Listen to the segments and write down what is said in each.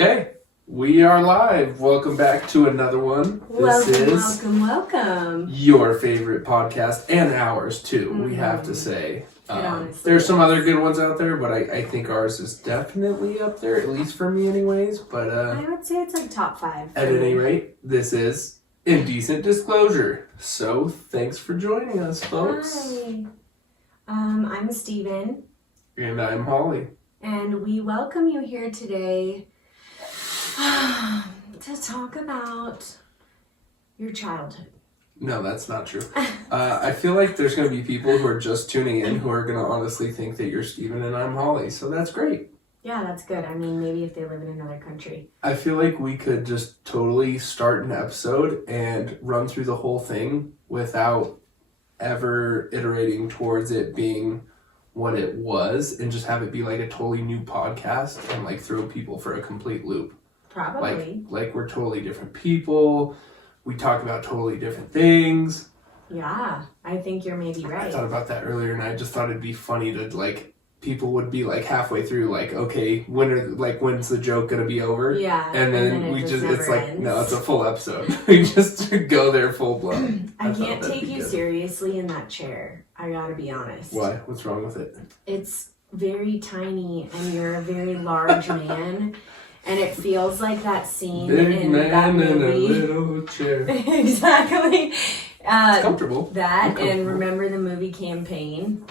Okay, we are live. Welcome back to another one. Welcome. Your favorite podcast, and ours too, we have to say. There's some other good ones out there, but I think ours is definitely up there, at least for me anyways. But I would say it's like top 5. At any rate, this is Indecent Disclosure. So thanks for joining us, folks. Hi. I'm Steven. And I'm Holly. And we welcome you here today to talk about your childhood. No, that's not true. I feel like there's going to be people who are just tuning in who are going to honestly think that you're Steven and I'm Holly. So that's great. Yeah, that's good. I mean, maybe if they live in another country. I feel like we could just totally start an episode and run through the whole thing without ever iterating towards it being what it was and just have it be like a totally new podcast and like throw people for a complete loop. Probably. Like we're totally different people. We talk about totally different things. Yeah, I think you're maybe right. I thought about that earlier and I just thought it'd be funny to like, people would be like halfway through like, okay, when's the joke gonna be over? Yeah. And then we just it's like, ends. no, it's a full episode. We just go there full blown. I can't take you seriously in that chair. I gotta be honest. Why? What's wrong with it? It's very tiny and you're a very large man. And it feels like that scene in that movie. In a little chair. Exactly. It's comfortable. That and remember the movie Campaign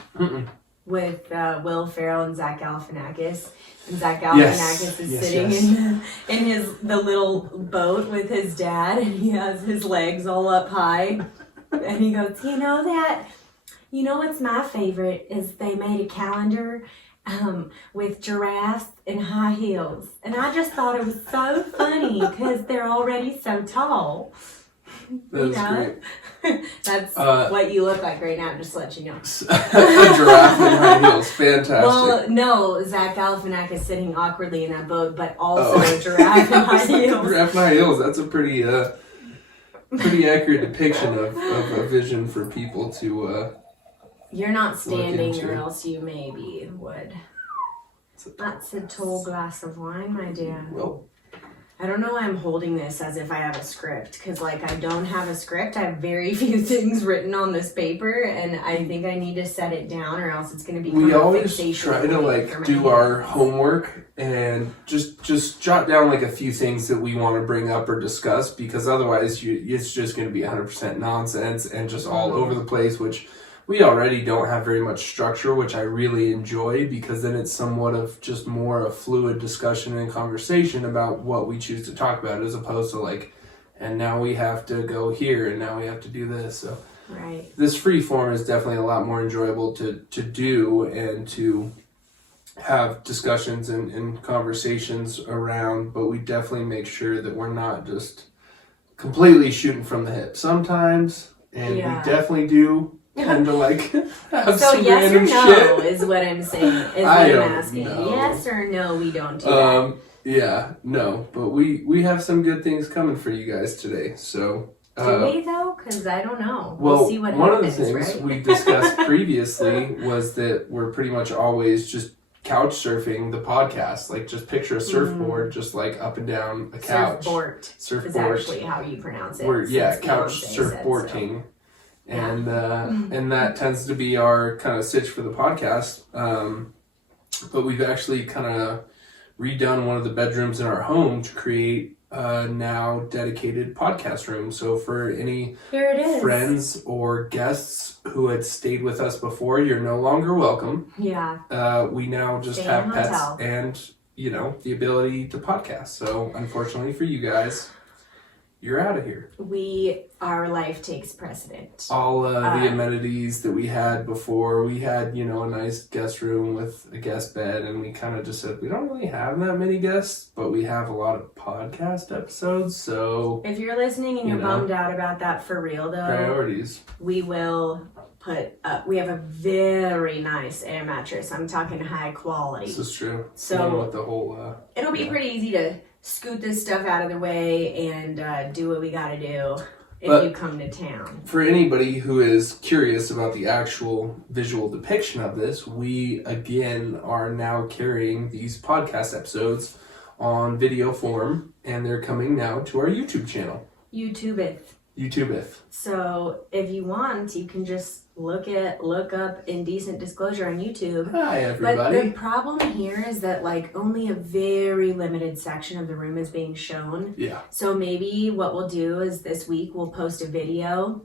with Will Ferrell and Zach Galifianakis. And Zach Galifianakis is sitting in the little boat with his dad, and he has his legs all up high, and he goes, you know what's my favorite is they made a calendar with giraffes and high heels. And I just thought it was so funny because they're already so tall. That's great. That's what you look like right now, just to let you know. A giraffe in high heels. Fantastic. Well, no, Zach Galifianakis sitting awkwardly in that boat, but also a giraffe in high heels. Giraffe in high heels. That's a pretty accurate depiction of a vision for people to... You're not standing, or else you maybe would. That's a tall glass of wine, my dear. Well, I don't know why I'm holding this as if I have a script, because I don't have a script. I have very few things written on this paper, and I think I need to set it down, or else it's going to be. We always try to do our homework and just jot down a few things that we want to bring up or discuss, because otherwise it's just going to be 100% nonsense and just all over the place, which. We already don't have very much structure, which I really enjoy, because then it's somewhat of just more a fluid discussion and conversation about what we choose to talk about, as opposed to and now we have to go here and now we have to do this. So right. This free form is definitely a lot more enjoyable to do and to have discussions and conversations around, but we definitely make sure that we're not just completely shooting from the hip sometimes, and we definitely do. Kind of have so some yes or random no shit. Is what I'm saying. Is what I'm asking. Know. Yes or no, we don't do that. Yeah, no, but we have some good things coming for you guys today. So do we though? Because I don't know. Well, we'll see what one happens, of the things right? we discussed previously was that we're pretty much always just couch surfing the podcast. Just picture a surfboard, just up and down a couch. Surfboard is actually how you pronounce it. Couch surfboarding. And and that tends to be our kind of sitch for the podcast. But we've actually kind of redone one of the bedrooms in our home to create a now dedicated podcast room. So for any friends or guests who had stayed with us before, you're no longer welcome. Yeah. We now just have pets and, the ability to podcast. So unfortunately for you guys, you're out of here. Our life takes precedent. All the amenities that we had before, we had, a nice guest room with a guest bed, and we kind of just said, we don't really have that many guests, but we have a lot of podcast episodes, so... If you're listening and you're bummed out about that, for real though... Priorities. We will put up... We have a very nice air mattress. I'm talking high quality. This is true. So... With the whole... it'll be pretty easy to scoot this stuff out of the way and do what we gotta do if you come to town. For anybody who is curious about the actual visual depiction of this, we again are now carrying these podcast episodes on video form, and they're coming now to our YouTube channel. YouTubeth. So if you want, you can just look up Indecent Disclosure on YouTube. Hi, everybody. But the problem here is that like only a very limited section of the room is being shown. Yeah. So maybe what we'll do is this week we'll post a video.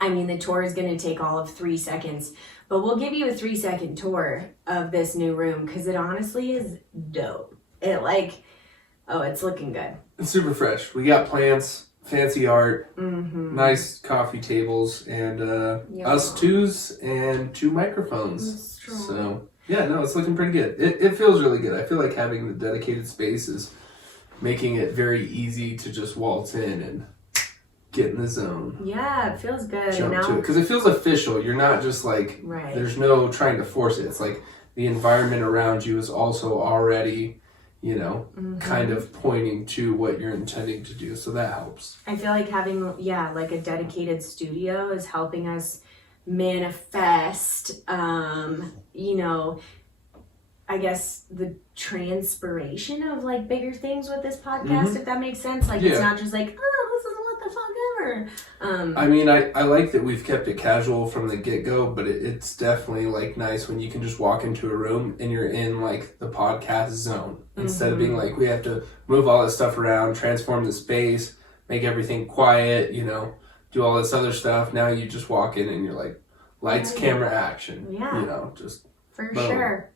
I mean, the tour is going to take all of 3 seconds, but we'll give you a 3-second tour of this new room because it honestly is dope. It's looking good. It's super fresh. We got plants. Fancy art, nice coffee tables, and us twos and 2 microphones. So, yeah, no, it's looking pretty good. It feels really good. I feel like having the dedicated space is making it very easy to just waltz in and get in the zone. Yeah, it feels good. Jump to it. Because it feels official. You're not just like, there's no trying to force it. It's like the environment around you is also already... kind of pointing to what you're intending to do. So that helps. I feel like having, like a dedicated studio is helping us manifest, I guess the transpiration of like bigger things with this podcast, if that makes sense. Like it's not just like, this is what the fuck ever. I mean, I like that we've kept it casual from the get-go, but it's definitely like nice when you can just walk into a room and you're in like the podcast zone instead of being like, we have to move all this stuff around, transform the space, make everything quiet, do all this other stuff. Now you just walk in and you're like, lights, camera, action. Yeah. Just for boom. Sure.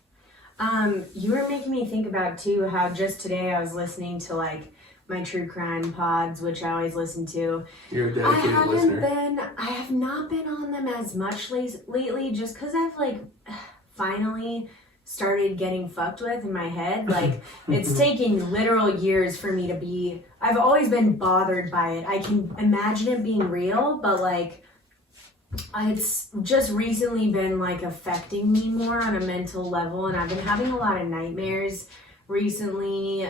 You were making me think about too how just today I was listening to like my true crime pods, which I always listen to. You're a dedicated listener. I have not been on them as much lately just because I've like finally started getting fucked with in my head. Like it's taking literal years for me to be, I've always been bothered by it. I can imagine it being real, but like it's just recently been like affecting me more on a mental level, and I've been having a lot of nightmares recently,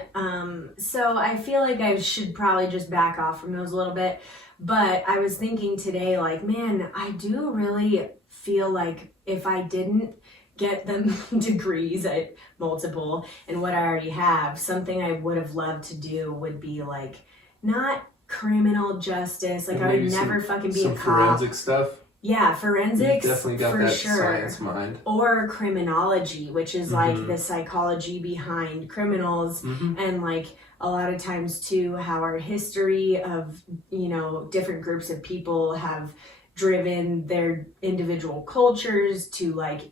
so I feel like I should probably just back off from those a little bit. But I was thinking today, like, man, I do really feel like if I didn't get them degrees at multiple and what I already have, something I would have loved to do would be like not criminal justice, like I would never fucking be a cop. Forensic stuff. Yeah, forensics, you definitely got for that sure. science mind. Or criminology, which is like the psychology behind criminals, and like a lot of times too how our history of, different groups of people have driven their individual cultures to like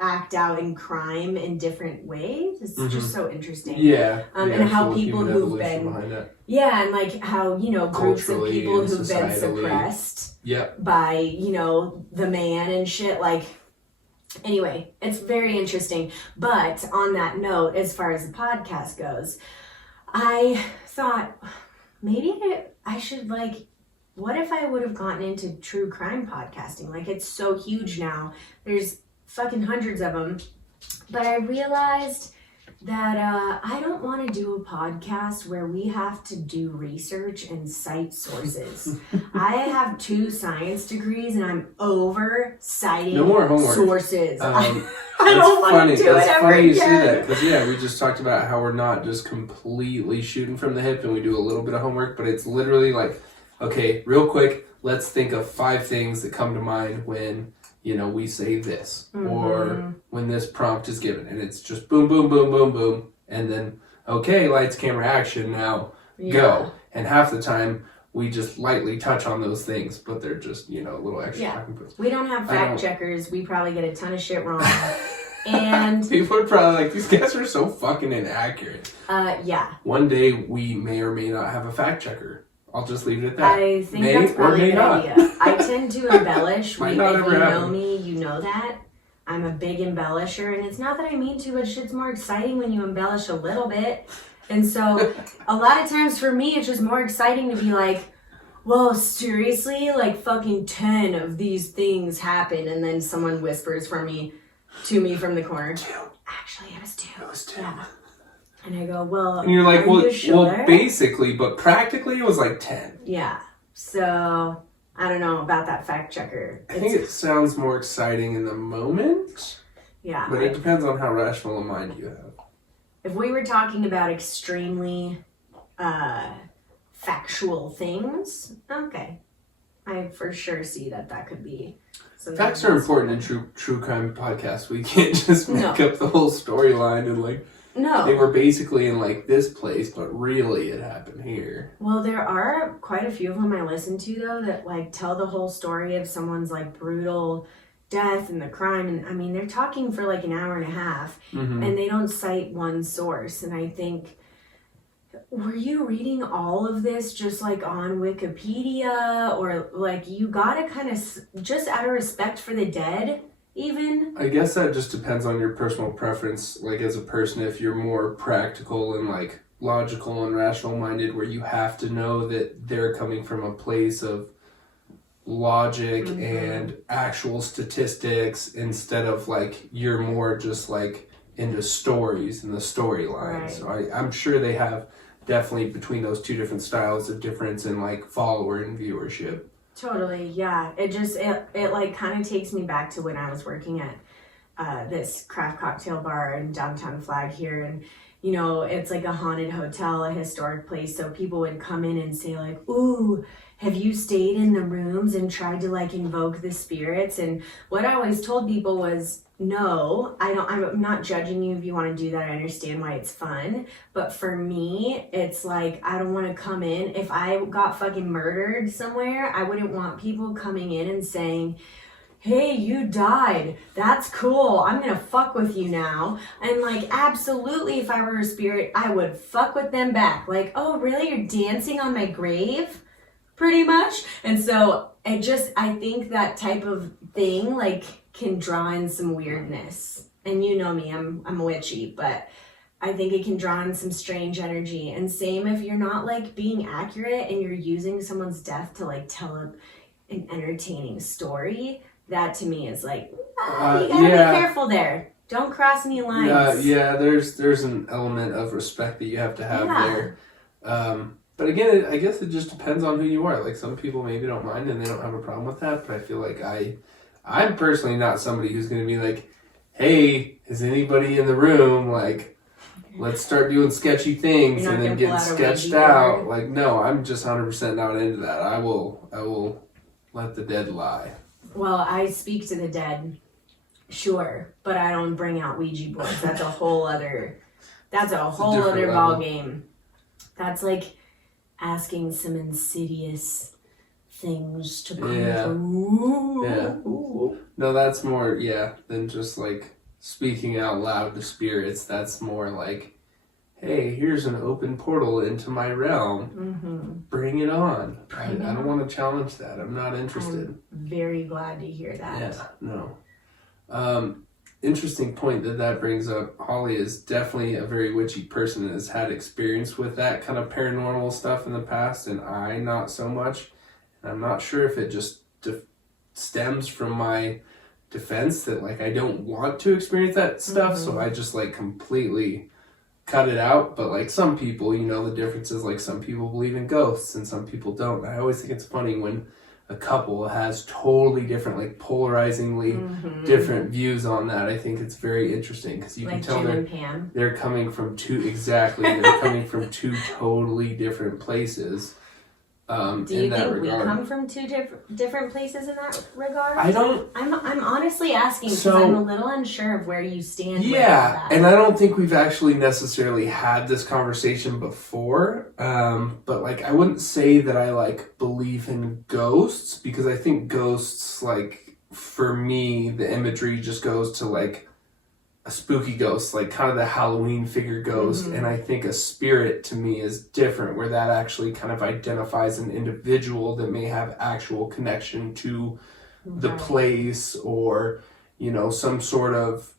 act out in crime in different ways. It's just so interesting. Yeah. And how people who've been, and like how, groups of people who've been suppressed by, the man and shit. Like, anyway, it's very interesting. But on that note, as far as the podcast goes, I thought maybe I should like, what if I would have gotten into true crime podcasting? Like, it's so huge now. There's fucking hundreds of them. But I realized that I don't want to do a podcast where we have to do research and cite sources. I have 2 science degrees and I'm over citing sources. I don't want to do it ever again. You say that because we just talked about how we're not just completely shooting from the hip and we do a little bit of homework, but it's literally like, okay, real quick, let's think of 5 things that come to mind when we say this, or when this prompt is given, and it's just boom, boom, boom, boom, boom, and then, okay, lights, camera, action, now go. And half the time, we just lightly touch on those things, but they're just, a little extra talking points. We don't have fact checkers. We probably get a ton of shit wrong. And people are probably like, these guys are so fucking inaccurate. One day, we may or may not have a fact checker. I'll just leave it at that. I think that's probably a good idea. I tend to embellish. If you know me, you know that. I'm a big embellisher, and it's not that I mean to, but shit's more exciting when you embellish a little bit. And so, a lot of times for me, it's just more exciting to be like, well, seriously? Like, fucking 10 of these things happen, and then someone whispers to me from the corner. 2. Actually, it was 2. It was 2. Yeah. And I go, well, and you're like, you sure? Well, basically, but practically it was like 10. Yeah. So, I don't know about that fact checker. I think it sounds more exciting in the moment. Yeah. But it depends on how rational a mind you have. if we were talking about extremely factual things, okay, I for sure see that could be something. Facts are important in true crime podcasts. We can't just make up the whole storyline and like, no, they were basically in like this place, but really it happened here. Well, there are quite a few of them I listen to though that like tell the whole story of someone's like brutal death and the crime, and I mean they're talking for like an hour and a half, and they don't cite one source. And I think, were you reading all of this just like on Wikipedia, or like you gotta kind of just out of respect for the dead? Even I guess that just depends on your personal preference, like as a person, if you're more practical and like logical and rational minded, where you have to know that they're coming from a place of logic and actual statistics, instead of like you're more just like into stories and the storylines. Right. So I'm sure they have definitely, between those two different styles, a difference in like follower and viewership. Totally, yeah. It like kind of takes me back to when I was working at this craft cocktail bar in downtown Flag here, and you know, it's like a haunted hotel, a historic place, so people would come in and say like, ooh, have you stayed in the rooms and tried to like invoke the spirits? And what I always told people was, no, I'm not judging you if you want to do that. I understand why it's fun. But for me, it's like, I don't want to come in. If I got fucking murdered somewhere, I wouldn't want people coming in and saying, hey, you died. That's cool. I'm going to fuck with you now. And like, absolutely, if I were a spirit, I would fuck with them back. Like, oh, really? You're dancing on my grave? Pretty much. And so I think that type of thing, like, can draw in some weirdness. And you know me, I'm witchy, but I think it can draw in some strange energy. And same if you're not like being accurate and you're using someone's death to like tell an entertaining story, that to me is like, you gotta be careful there. Don't cross any lines. There's an element of respect that you have to have there. But again, I guess it just depends on who you are. Like, some people maybe don't mind and they don't have a problem with that, but I feel like I'm personally not somebody who's going to be like, hey, is anybody in the room? Like, let's start doing sketchy things and then get sketched out. Like, no, I'm just 100% not into that. I will let the dead lie. Well, I speak to the dead, sure, but I don't bring out Ouija boards. That's a whole other ball game. That's like asking some insidious things to come through. Yeah. No, that's more, than just like speaking out loud to spirits. That's more like, hey, here's an open portal into my realm. Bring it on. I don't want to challenge that. I'm not interested. I'm very glad to hear that. Yeah, no. Interesting point that brings up. Holly is definitely a very witchy person and has had experience with that kind of paranormal stuff in the past, and I not so much. And I'm not sure if it just stems from my defense that like I don't want to experience that stuff, so I just like completely cut it out. But like some people, you know, the difference is like some people believe in ghosts and some people don't. I always think it's funny when a couple has totally different, like polarizingly different views on that. I think it's very interesting because you like can tell they're coming from two totally different places. Do you think we come from two different places in that regard? I'm honestly asking because I'm a little unsure of where you stand. Yeah, with that. and I don't think we've actually necessarily had this conversation before. But like, I wouldn't say that I like believe in ghosts, because I think ghosts, like, for me, the imagery just goes to like a spooky ghost, like kind of the Halloween figure ghost. And I think a spirit to me is different, where that actually kind of identifies an individual that may have actual connection to the place, or, you know, some sort of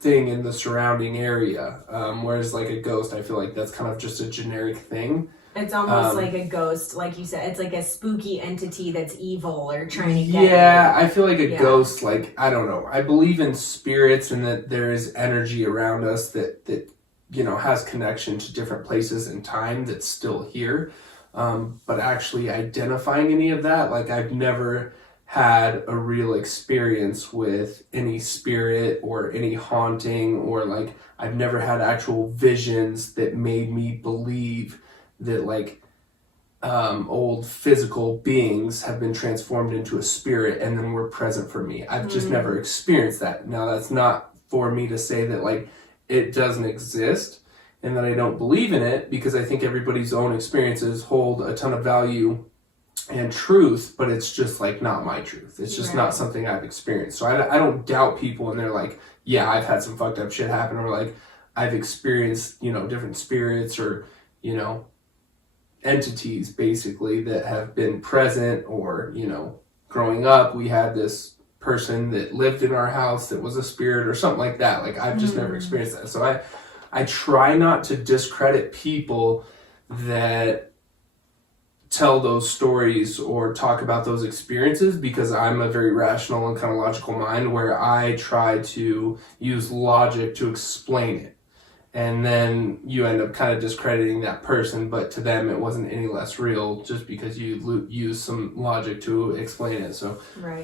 thing in the surrounding area. Whereas like a ghost, I feel like that's kind of just a generic thing. It's almost like a ghost, like you said. It's like a spooky entity that's evil or trying to get Yeah, I feel like a ghost, like, I don't know. I believe in spirits and that there is energy around us that you know, has connection to different places and time that's still here. But actually identifying any of that, like, I've never had a real experience with any spirit or any haunting, or like I've never had actual visions that made me believe that like old physical beings have been transformed into a spirit and then were present for me. I've just never experienced that. Now that's not for me to say that like it doesn't exist and that I don't believe in it, because I think everybody's own experiences hold a ton of value and truth, but it's just like not my truth. It's just not something I've experienced. So I don't doubt people and they're like, yeah, I've had some fucked up shit happen, or like I've experienced, you know, different spirits or, you know, entities basically that have been present. Or, you know, growing up we had this person that lived in our house that was a spirit or something like that. Like I've just never experienced that. So I try not to discredit people that tell those stories or talk about those experiences, because I'm a very rational and kind of logical mind where I try to use logic to explain it. And then you end up kind of discrediting that person, but to them it wasn't any less real just because you use some logic to explain it. So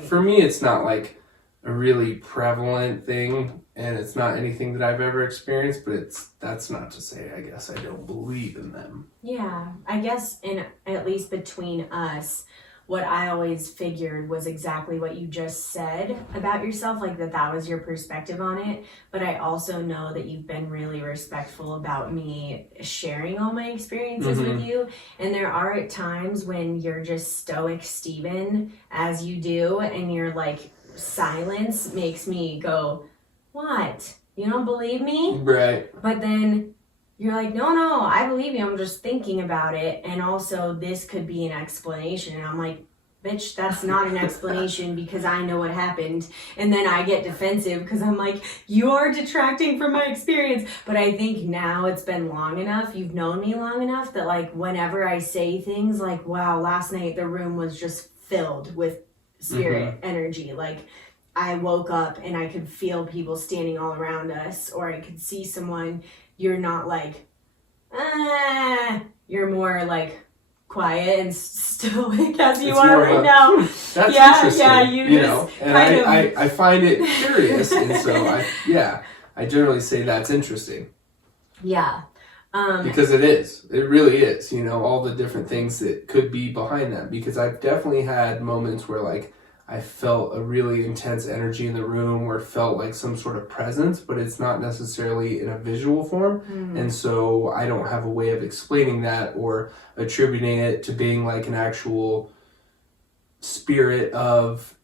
for me, it's not like a really prevalent thing, and it's not anything that I've ever experienced, but that's not to say I guess I don't believe in them. Yeah, I guess at least between us, what I always figured was exactly what you just said about yourself, like that was your perspective on it. But I also know that you've been really respectful about me sharing all my experiences with you. And there are times when you're just stoic Steven, as you do, and you're like, silence makes me go, what? You don't believe me? Right. But then you're like, no, I believe you. I'm just thinking about it. And also, this could be an explanation. And I'm like, bitch, that's not an explanation because I know what happened. And then I get defensive because I'm like, you are detracting from my experience. But I think now it's been long enough. You've known me long enough that like whenever I say things like, wow, last night the room was just filled with spirit energy. Like I woke up and I could feel people standing all around us, or I could see someone. You're not like, you're more like quiet and stoic as you are right now. That's interesting. Yeah, you know, and I find it curious, and so I generally say that's interesting. Yeah. Because it really is, you know, all the different things that could be behind that. Because I've definitely had moments where like I felt a really intense energy in the room, or felt like some sort of presence, but it's not necessarily in a visual form. And so I don't have a way of explaining that or attributing it to being like an actual spirit of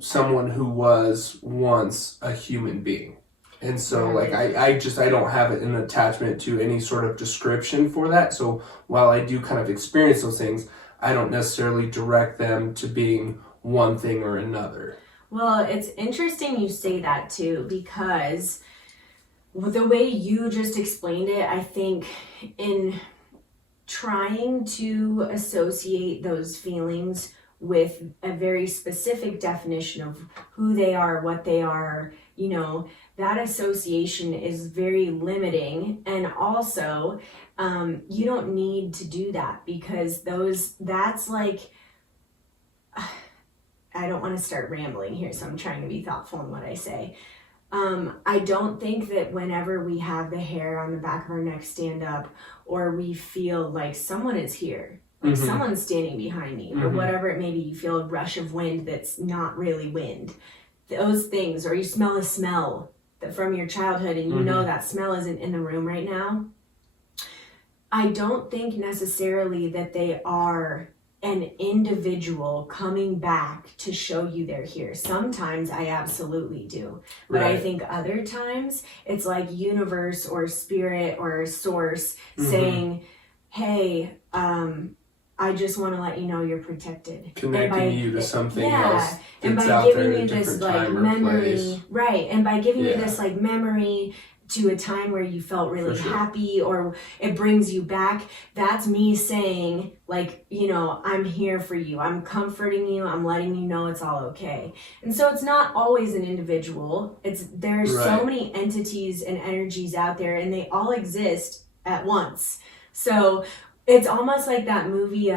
someone who was once a human being. And so like I don't have an attachment to any sort of description for that. So while I do kind of experience those things, I don't necessarily direct them to being one thing or another. Well, it's interesting you say that too, because the way you just explained it, I think in trying to associate those feelings with a very specific definition of who they are, what they are, you know, that association is very limiting. And also, you don't need to do that, because that's like, I don't want to start rambling here, so I'm trying to be thoughtful in what I say. I don't think that whenever we have the hair on the back of our neck stand up, or we feel like someone is here, like someone's standing behind me, or whatever it may be, you feel a rush of wind that's not really wind. Those things, or you smell a smell from your childhood and you know that smell isn't in the room right now. I don't think necessarily that they are an individual coming back to show you they're here. Sometimes I absolutely do. But I think other times it's like universe or spirit or source saying, hey, I just want to let you know you're protected. Connecting you to something else. And by giving you this like memory, right? And by giving you this like memory to a time where you felt really happy, or it brings you back. That's me saying, like, you know, I'm here for you. I'm comforting you. I'm letting you know it's all okay. And so it's not always an individual. There's so many entities and energies out there, and they all exist at once. So it's almost like that movie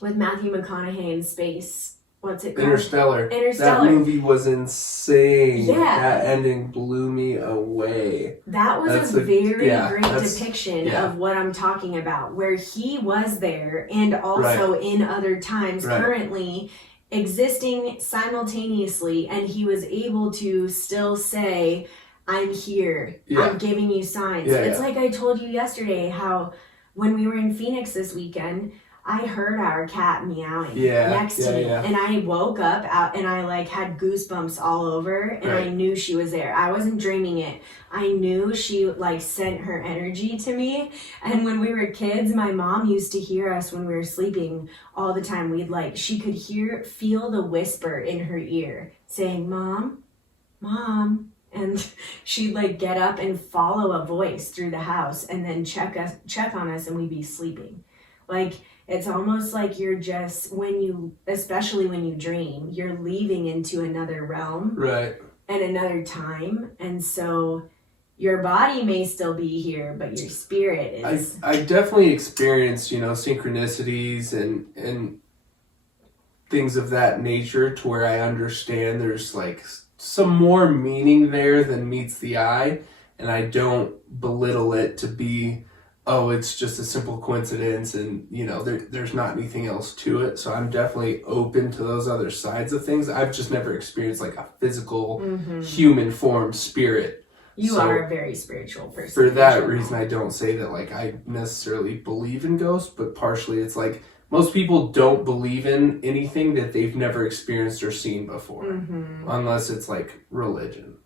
with Matthew McConaughey in space. what's it called? Interstellar. That movie was insane. Yeah. That ending blew me away. That was a very great depiction of what I'm talking about, where he was there and also in other times currently existing simultaneously, and he was able to still say, I'm here. I'm giving you signs. It's like I told you yesterday how when we were in Phoenix this weekend, I heard our cat meowing next to me, and I woke up out and I like had goosebumps all over, and I knew she was there. I wasn't dreaming it. I knew she like sent her energy to me. And when we were kids, my mom used to hear us when we were sleeping all the time. She could feel the whisper in her ear saying, "Mom, Mom." And she'd like get up and follow a voice through the house and then check on us, and we'd be sleeping. Like, it's almost like you're just, especially when you dream, you're leaving into another realm. Right. And another time. And so your body may still be here, but your spirit is. I definitely experienced, synchronicities and things of that nature to where I understand there's like some more meaning there than meets the eye. And I don't belittle it to be, oh, it's just a simple coincidence and, there's not anything else to it. So I'm definitely open to those other sides of things. I've just never experienced like a physical human form spirit. You are a very spiritual person. For that reason, I don't say that like I necessarily believe in ghosts, but partially it's like most people don't believe in anything that they've never experienced or seen before, unless it's like religion.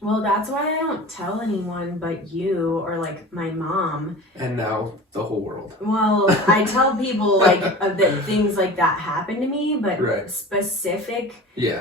Well, that's why I don't tell anyone but you or like my mom. And now the whole world. Well, I tell people like that things like that happen to me, but specific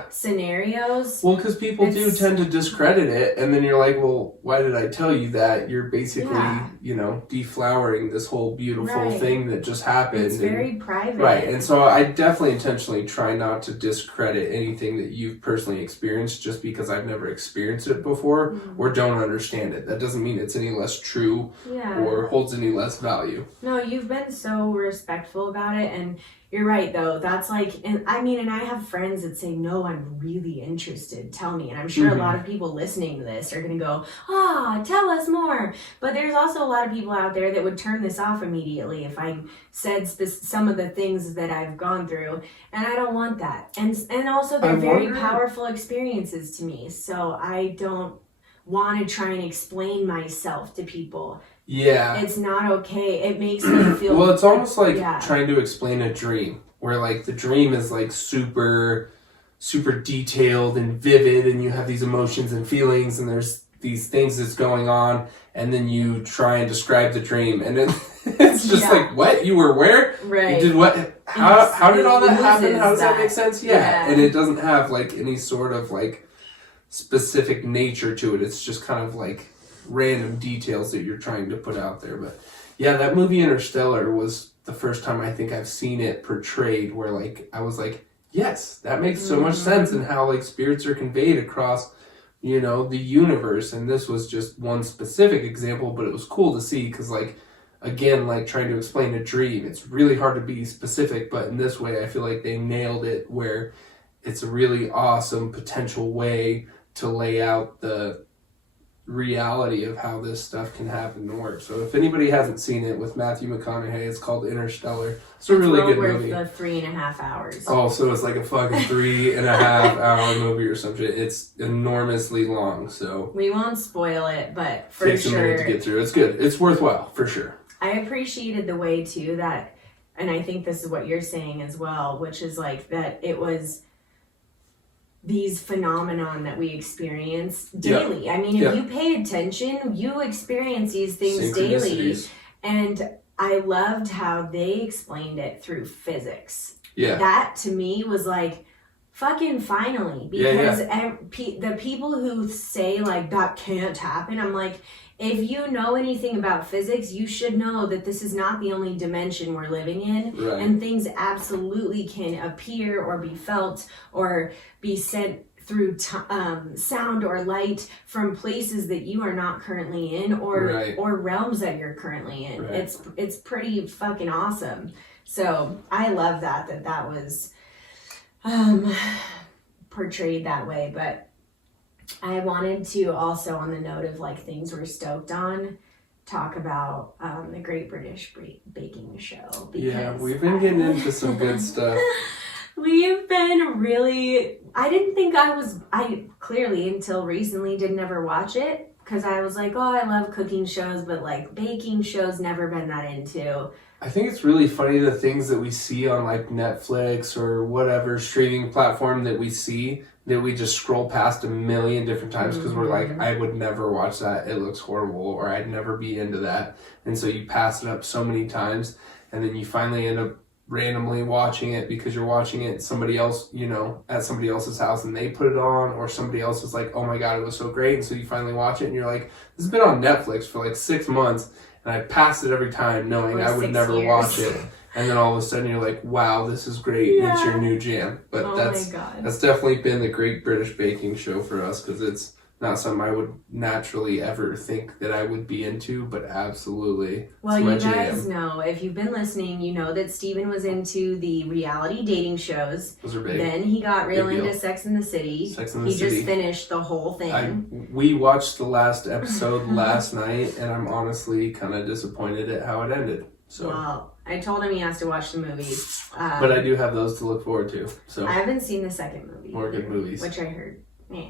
scenarios. Well, because people do tend to discredit it, and then you're like, well, why did I tell you that? You're basically, deflowering this whole beautiful thing that just happened. It's very private. Right, and so I definitely intentionally try not to discredit anything that you've personally experienced just because I've never experienced it before or don't understand it. That doesn't mean it's any less true or holds any less value. No, you've been so respectful about it, and you're right though. That's like, and I have friends that say, no, I'm really interested. Tell me. And I'm sure a lot of people listening to this are going to go, tell us more. But there's also a lot of people out there that would turn this off immediately if I said some of the things that I've gone through. And I don't want that. And also they're very powerful experiences to me. So I don't want to try and explain myself to people. Yeah. It's not okay. It makes me feel... Well, it's almost like trying to explain a dream, where like the dream is like super, super detailed and vivid, and you have these emotions and feelings, and there's these things that's going on, and then you try and describe the dream, and it's just like, what? You were where? Right. You did what? How did all that happen? How does that make sense? Yeah. And it doesn't have like any sort of like specific nature to it. It's just kind of like random details that you're trying to put out there. But yeah, that movie Interstellar was the first time I think I've seen it portrayed where like I was like, yes, that makes so much sense, and how like spirits are conveyed across the universe. And this was just one specific example, but it was cool to see because like again, like trying to explain a dream, it's really hard to be specific, but in this way I feel like they nailed it, where it's a really awesome potential way to lay out the reality of how this stuff can happen and work. So if anybody hasn't seen it, with Matthew McConaughey, it's called Interstellar. It's a really good movie. It's worth the 3.5 hours. Oh, so it's like a fucking 3.5 hour movie or some shit. It's enormously long, so we won't spoil it, but for takes a minute to get through. It's good. It's worthwhile for sure. I appreciated the way too that, and I think this is what you're saying as well, which is like that it was these phenomenon that we experience daily. I mean, if you pay attention, you experience these things daily. And I loved how they explained it through physics. Yeah. That to me was like, fucking finally. Because the people who say like, that can't happen, I'm like, if you know anything about physics, you should know that this is not the only dimension we're living in. Right. And things absolutely can appear or be felt or be sent through sound or light from places that you are not currently in, or realms that you're currently in. Right. It's pretty fucking awesome. So I love that was portrayed that way. But I wanted to also, on the note of like things we're stoked on, talk about the Great British Baking Show. Yeah, we've been getting into some good stuff. We've been really, I clearly until recently didn't ever watch it because I was like, oh, I love cooking shows, but like baking shows never been that into. I think it's really funny the things that we see on like Netflix or whatever streaming platform that we see that we just scroll past a million different times because we're like, I would never watch that. It looks horrible, or I'd never be into that. And so you pass it up so many times, and then you finally end up randomly watching it because you're watching it somebody else, you know, at somebody else's house and they put it on, or somebody else is like, oh my God, it was so great. And so you finally watch it and you're like, this has been on Netflix for like 6 months. And I passed it every time knowing I would never watch it. And then all of a sudden you're like, wow, this is great. Yeah. It's your new jam. But that's definitely been the Great British Baking Show for us because it's not something I would naturally ever think that I would be into, but absolutely. Well, you guys know, if you've been listening, you know that Steven was into the reality dating shows. Those are big. Then he got real into Sex and the City. He just finished the whole thing. We watched the last episode last night, and I'm honestly kind of disappointed at how it ended. So. Well, I told him he has to watch the movies. But I do have those to look forward to. So I haven't seen the second movie. More good movies. Which I heard. Yeah.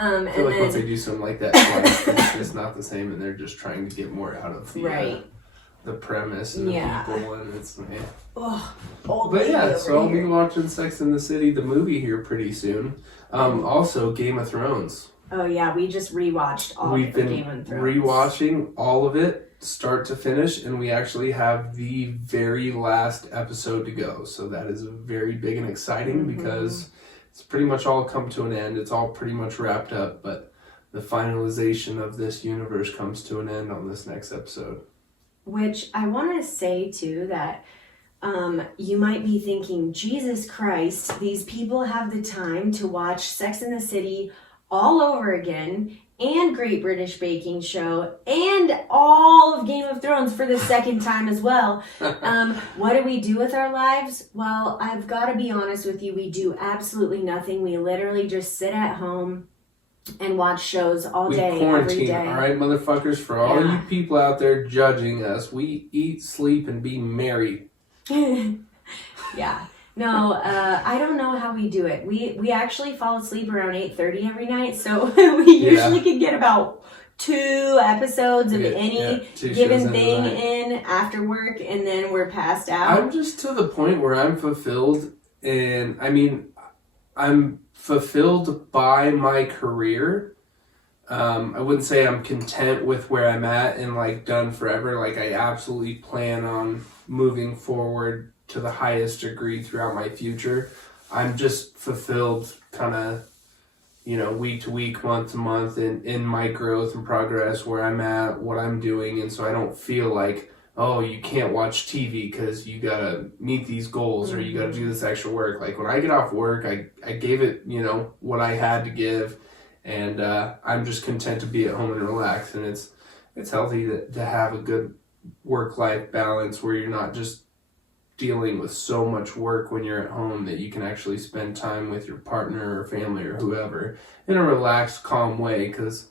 I feel like once they do something like that twice, it's just not the same, and they're just trying to get more out of the premise and the people, and it's But yeah, so I'll be watching Sex and the City, the movie, here pretty soon. Also, Game of Thrones. Oh yeah, we just rewatched all of the Game of Thrones. Rewatching all of it, start to finish, and we actually have the very last episode to go. So that is very big and exciting because it's pretty much all come to an end. It's all pretty much wrapped up, but the finalization of this universe comes to an end on this next episode. Which I want to say too that you might be thinking, Jesus Christ, these people have the time to watch Sex and the City all over again and Great British Baking Show and all of Game of Thrones for the second time as well. What do we do with our lives? Well, I've got to be honest with you. We do absolutely nothing. We literally just sit at home and watch shows all day, every day. All right, motherfuckers, for all you people out there judging us, we eat, sleep, and be merry. Yeah. No, I don't know how we do it. We actually fall asleep around 8:30 every night, so we usually can get about 2 episodes of any given thing in after work, and then we're passed out. I'm just to the point where I'm fulfilled, and I mean, I'm fulfilled by my career. I wouldn't say I'm content with where I'm at and like done forever. Like I absolutely plan on moving forward to the highest degree throughout my future. I'm just fulfilled kind of, week to week, month to month in my growth and progress, where I'm at, what I'm doing. And so I don't feel like, oh, you can't watch TV because you got to meet these goals or you got to do this extra work. Like when I get off work, I gave it, what I had to give. And I'm just content to be at home and relax. And it's healthy to have a good work-life balance where you're not just dealing with so much work when you're at home, that you can actually spend time with your partner or family or whoever in a relaxed, calm way, because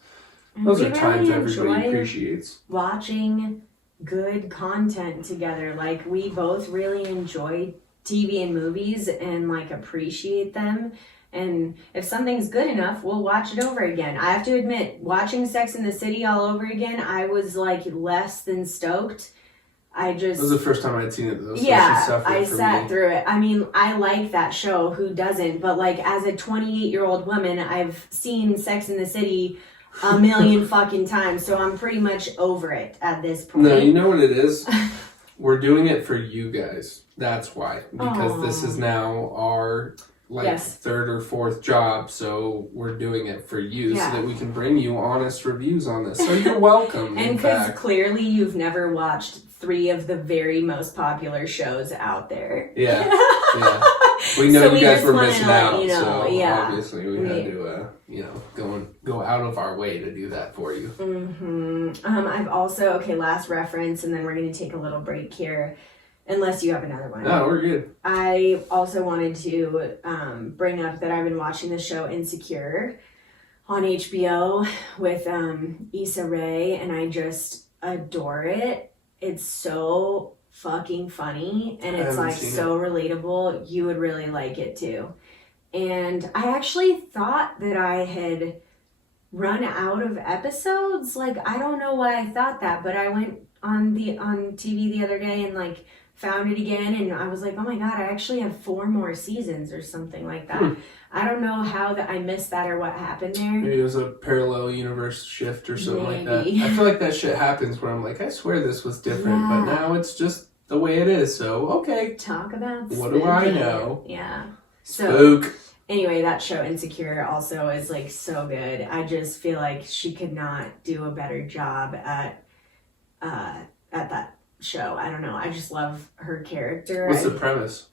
those are times everybody appreciates. Watching good content together. Like we both really enjoy TV and movies and like appreciate them. And if something's good enough, we'll watch it over again. I have to admit, watching Sex and the City all over again, I was like less than stoked. It was the first time I'd seen it though. So I sat through it. I mean, I like that show, who doesn't? But like as a 28-year-old woman, I've seen Sex and the City a million fucking times. So I'm pretty much over it at this point. No, you know what it is? We're doing it for you guys. That's why. Because this is now our third or fourth job, so we're doing it for you so that we can bring you honest reviews on this. So you're welcome. And because clearly you've never watched 3 of the very most popular shows out there. Yeah. We know you guys were missing out, obviously we had to, go out of our way to do that for you. I've also, last reference, and then we're going to take a little break here. Unless you have another one. No, we're good. I also wanted to bring up that I've been watching the show Insecure on HBO with Issa Rae, and I just adore it. It's so fucking funny, and it's like so relatable. You would really like it too. And I actually thought that I had run out of episodes. Like, I don't know why I thought that, but I went on TV the other day and like found it again, and I was like, oh my god, I actually have 4 more seasons or something like that. I don't know how that I missed that or what happened there. Maybe it was a parallel universe shift or something like that. I feel like that shit happens where I'm like, I swear this was different, but now it's just the way it is. So okay, talk about what do I know? Yeah. So spook. Anyway, that show Insecure also is like so good. I just feel like she could not do a better job at that show. I don't know. I just love her character. What's the premise?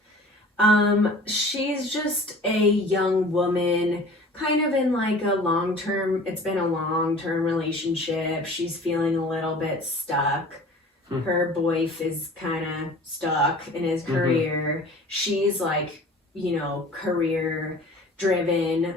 She's just a young woman, kind of in like it's been a long-term relationship. She's feeling a little bit stuck. Her boyf is kind of stuck in his career. She's like, career driven,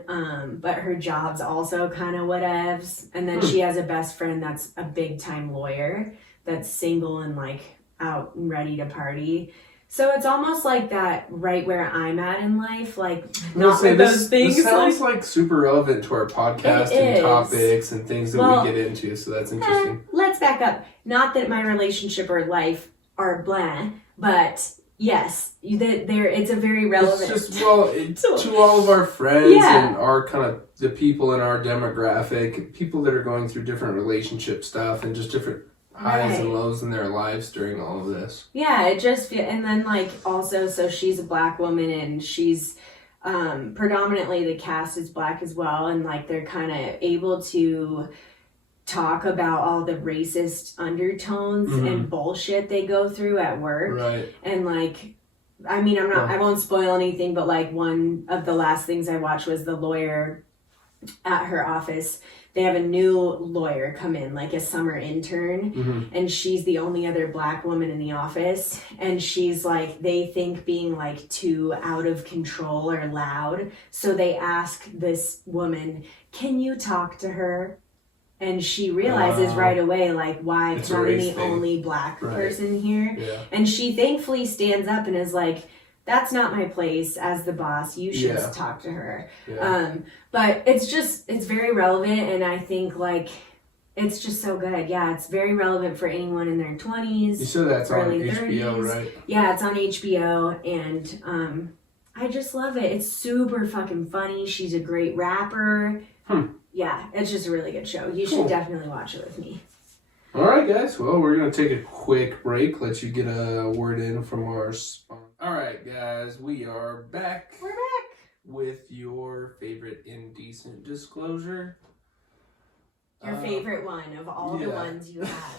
but her job's also kind of whatevs. And then she has a best friend that's a big time lawyer that's single and like out and ready to party. So it's almost like that right where I'm at in life, like not with those things. This sounds like super relevant to our podcast and topics and things that we get into, so that's interesting. Let's back up. Not that my relationship or life are blah, but yes, it's a very relevant. It's just, to all of our friends and our kind of the people in our demographic, people that are going through different relationship stuff and just different highs and lows in their lives during all of this. Yeah, it just and then like also, so she's a black woman and she's predominantly the cast is black as well, and like they're kind of able to talk about all the racist undertones and bullshit they go through at work. Right. And like, I mean, I won't spoil anything, but like one of the last things I watched was the lawyer at her office. They have a new lawyer come in, like a summer intern, and she's the only other black woman in the office. And she's like, they think being like too out of control or loud. So they ask this woman, can you talk to her? And she realizes right away, like, why I'm the only black person here. Yeah. And she thankfully stands up and is like, that's not my place as the boss. You should talk to her. Yeah. But it's very relevant. And I think, like, it's just so good. Yeah, it's very relevant for anyone in their 20s. You said that's on HBO, 30s. Right? Yeah, it's on HBO. And I just love it. It's super fucking funny. She's a great rapper. Yeah, it's just a really good show. You should definitely watch it with me. All right, guys. Well, we're going to take a quick break. Let you get a word in from our sponsor. All right, guys. We are back. We're back. With your favorite indecent disclosure. Your favorite one of all the ones you have.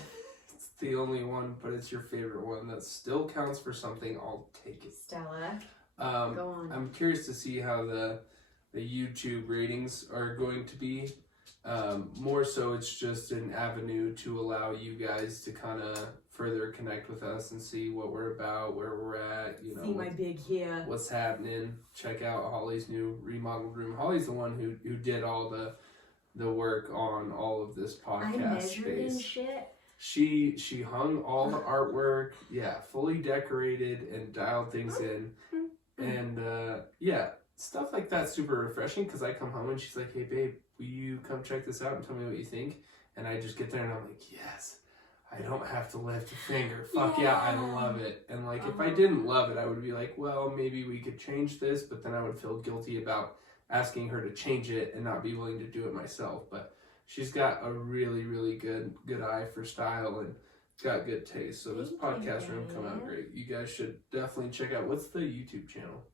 It's the only one, but it's your favorite one that still counts for something. I'll take it. Stella, go on. I'm curious to see how the YouTube ratings are going to be. More so, it's just an avenue to allow you guys to kind of further connect with us and see what we're about, where we're at. See my big hair. What's happening? Check out Holly's new remodeled room. Holly's the one who did all the work on all of this podcast space. And shit. She hung all the artwork, fully decorated and dialed things in, and stuff like that's super refreshing because I come home and she's like, hey babe, will you come check this out and tell me what you think? And I just get there and I'm like, yes, I don't have to lift a finger. Fuck yeah, I love it. And like, if I didn't love it, I would be like, well, maybe we could change this, but then I would feel guilty about asking her to change it and not be willing to do it myself. But she's got a really, really good eye for style and got good taste. So this podcast room come out great. You guys should definitely check out. What's the YouTube channel?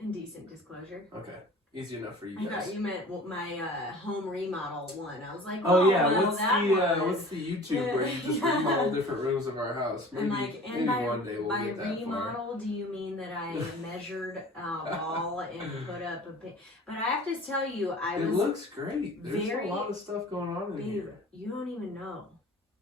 Indecent Disclosure. Okay. Easy enough for you guys. I thought you meant my home remodel one. I was like, what's the YouTube where you just remodel different rooms of our house? Maybe one day we'll get that far. By remodel, do you mean that I measured a wall and put up a bit? But I have to tell you, It looks great. There's a lot of stuff going on in here. You don't even know.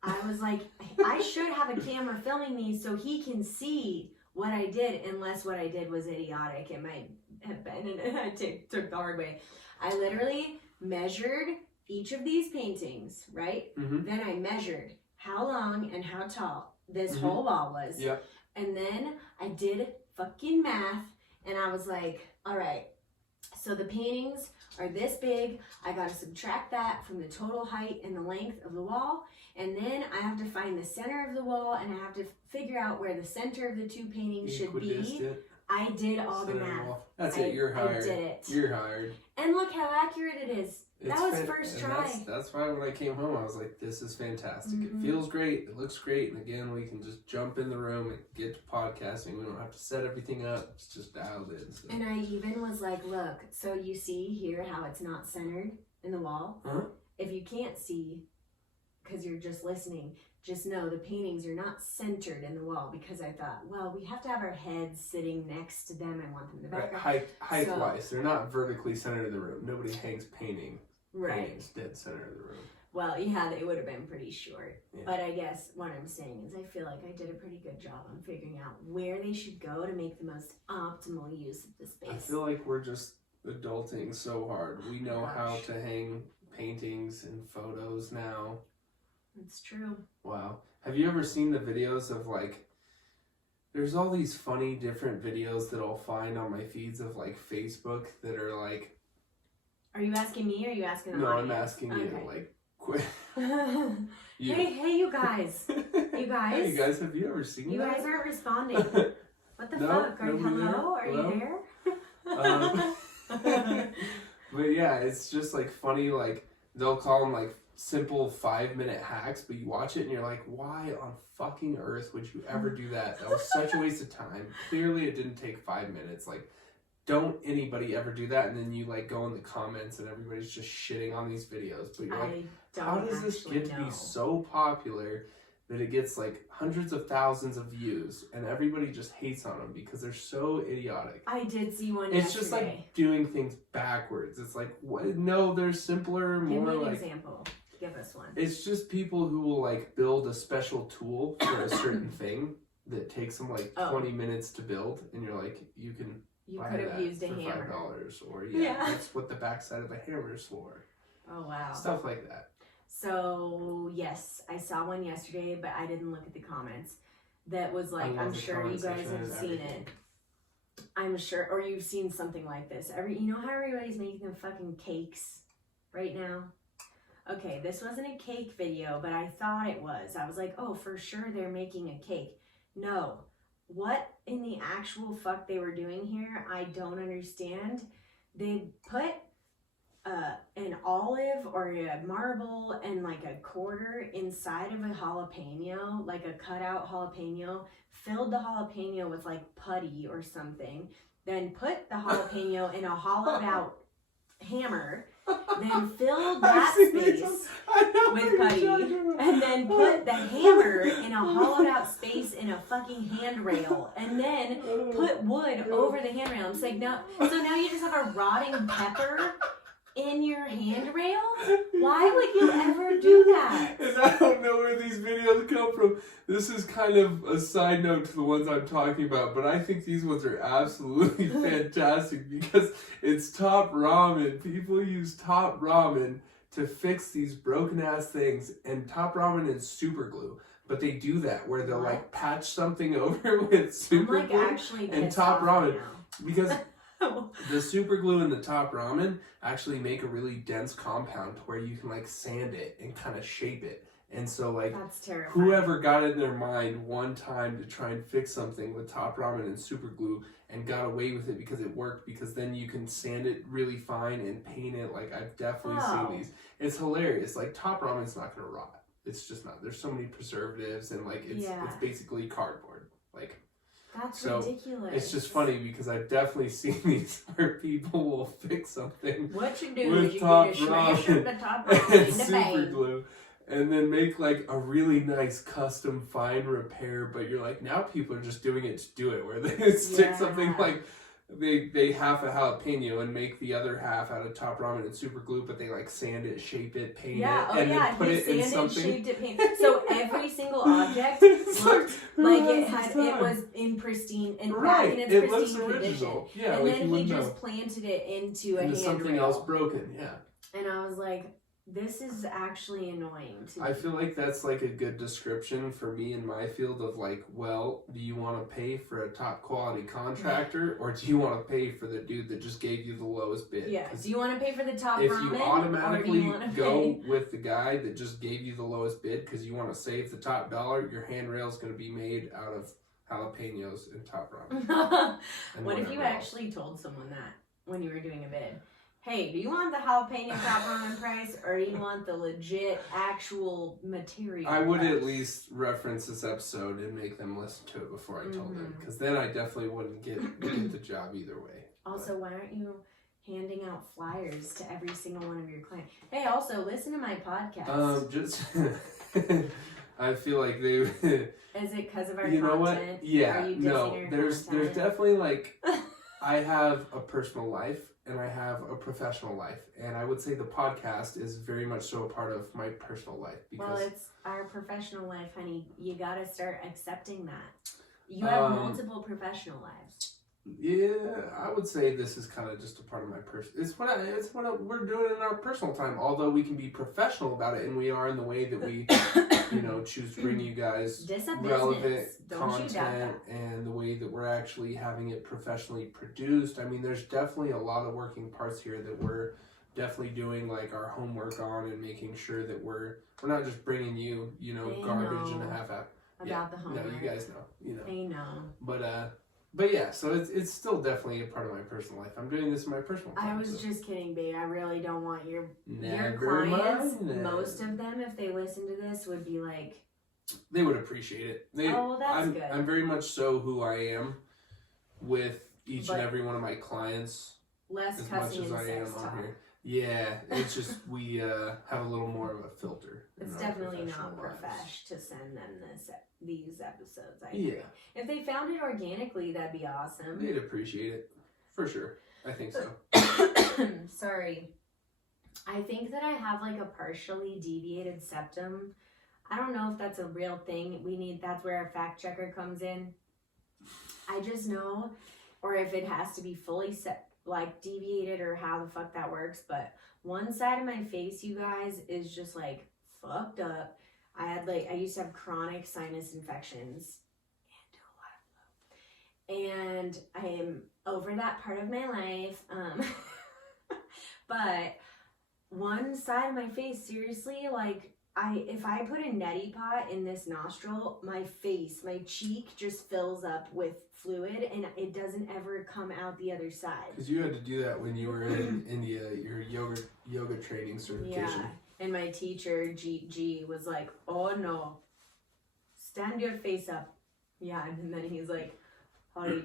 I was like, I should have a camera filming me so he can see what I did, unless what I did was idiotic. It might have been, and I took the hard way. I literally measured each of these paintings, right? Then I measured how long and how tall this whole wall was. Yep. And then I did fucking math, and I was like, all right, so the paintings are this big. I got to subtract that from the total height and the length of the wall. And then I have to find the center of the wall, and I have to figure out where the center of the two paintings should be. I did all the math. That's it. You're hired. I did it. You're hired. And look how accurate it is. That was first try. That's why when I came home, I was like, this is fantastic. It feels great. It looks great. And again, we can just jump in the room and get to podcasting. We don't have to set everything up. It's just dialed in. So. And I even was like, look, so you see here how it's not centered in the wall? If you can't see, because you're just listening, just know the paintings are not centered in the wall, because I thought, well, we have to have our heads sitting next to them. I want them in the background. Right. Height-wise, they're not vertically centered in the room. Nobody hangs paintings dead center of the room. Well, yeah, they would have been pretty short. Yeah. But I guess what I'm saying is I feel like I did a pretty good job on figuring out where they should go to make the most optimal use of the space. I feel like we're just adulting so hard. We know how to hang paintings and photos now. It's true. Wow. Have you ever seen the videos of like, there's all these funny different videos that I'll find on my feeds of like Facebook that are like. Are you asking me or are you asking the No, audience? I'm asking you to like quit. Hey, you guys. You guys. Hey, you guys, have you ever seen You that? guys aren't responding. What the fuck? Are you hello? Are you there? But yeah, it's just like funny, like they'll call them like simple 5-minute hacks, but you watch it and you're like, why on fucking earth would you ever do that? That was such a waste of time. Clearly it didn't take 5 minutes. Like, don't anybody ever do that. And then you like go in the comments and everybody's just shitting on these videos, but you're like, how does this get to be so popular that it gets like hundreds of thousands of views and everybody just hates on them because they're so idiotic? I did see one It's just like doing things backwards. It's like, what? No, there's simpler, Give more me an like example. Give us one. It's just people who will like build a special tool for a certain thing that takes them like 20 minutes to build, and you're like, you can buy could have used a for hammer. $5, or that's what the backside of a hammer is for. Oh wow. Stuff like that. So yes, I saw one yesterday, but I didn't look at the comments. That was like, I'm sure you guys have seen it. I'm sure, or you've seen something like this. You know how everybody's making them fucking cakes right now? Okay, this wasn't a cake video, but I thought it was. I was like, oh, for sure they're making a cake. No. What in the actual fuck they were doing here, I don't understand. They put an olive or a marble and like a quarter inside of a jalapeno, like a cutout jalapeno, filled the jalapeno with like putty or something, then put the jalapeno in a hollowed out hammer, then filled that space with putty, and then put the hammer in a hollowed out space in a fucking handrail, and then put wood over the handrail. It's like, no, so now you just have a rotting pepper in your handrail? Why would you ever do that? And I don't know where these videos come from. This is kind of a side note to the ones I'm talking about, but I think these ones are absolutely fantastic because it's Top Ramen. People use Top Ramen to fix these broken ass things, and Top Ramen is super glue. But they do that where they'll like patch something over with super glue and Top Ramen because the super glue and the Top Ramen actually make a really dense compound where you can like sand it and kind of shape it. And so like that's terrifying. Whoever got it in their mind one time to try and fix something with Top Ramen and super glue and got away with it because it worked, because then you can sand it really fine and paint it. Like I've definitely seen these. It's hilarious. Like Top Ramen's not gonna rot. It's just not. There's so many preservatives and like it's basically cardboard. Like that's ridiculous. It's just funny because I've definitely seen these where people will fix something. What you do with is you Top get a smash Ramen of the Top Ramen and in the super bag. glue, and then make like a really nice custom fine repair. But you're like, now people are just doing it to do it, where they stick something like they half a jalapeno and make the other half out of top ramen and super glue, but they like sand it, shape it, paint it, and then put it in something. Shaped it, paint. So every single object looked like it was in pristine and back in its pristine condition. Yeah, and then he just planted it into a handrail. Something else broken. Yeah. And I was like, this is actually annoying to me. I feel like that's like a good description for me in my field of like, well, do you want to pay for a top quality contractor or do you want to pay for the dude that just gave you the lowest bid? Yeah. Do you want to pay for the top if ramen? If you automatically go with the guy that just gave you the lowest bid because you want to save the top dollar, your handrail is going to be made out of jalapenos and top ramen. What if you actually told someone that when you were doing a bid? Hey, do you want the jalapeno top ramen price or do you want the legit actual material I would price? at least reference this episode and make them listen to it before I told them. Because then I definitely wouldn't get the job either way. Also, why aren't you handing out flyers to every single one of your clients? Hey, also, listen to my podcast. I feel like they... Is it because of our content? You know what? Yeah, there's definitely like... I have a personal life and I have a professional life, and I would say the podcast is very much so a part of my personal life. Because, well, it's our professional life, honey. You gotta start accepting that. You have multiple professional lives. Yeah, I would say this is kind of just a part of my It's what we're doing in our personal time. Although we can be professional about it, and we are in the way that we, choose to bring you guys relevant content, and the way that we're actually having it professionally produced. I mean, there's definitely a lot of working parts here that we're definitely doing like our homework on and making sure that we're not just bringing you, garbage and a half out. About the homework. No, you guys know. They know. But yeah, so it's still definitely a part of my personal life. I'm doing this in my personal life. I was just kidding, babe. I really don't want your clients, most of them, if they listen to this, would be like... They would appreciate it. That's good. I'm very much so who I am with each and every one of my clients. Less cussing and sex talk. Here. Yeah, it's just we have a little more of a filter. It's definitely not profesh to send them these episodes. I agree. Yeah. If they found it organically, that'd be awesome. They'd appreciate it. For sure. I think so. Sorry. I think that I have like a partially deviated septum. I don't know if that's a real thing. That's where our fact checker comes in. I just know, or if it has to be fully deviated or how the fuck that works, but one side of my face, you guys, is just like fucked up. I used to have chronic sinus infections and do a lot of flu, and I am over that part of my life. But one side of my face, seriously, like if I put a neti pot in this nostril, my cheek just fills up with fluid and it doesn't ever come out the other side. Because you had to do that when you were in India, your yoga training certification. Yeah, and my teacher, G, was like, oh no, stand your face up. Yeah, and then he's like, Holly,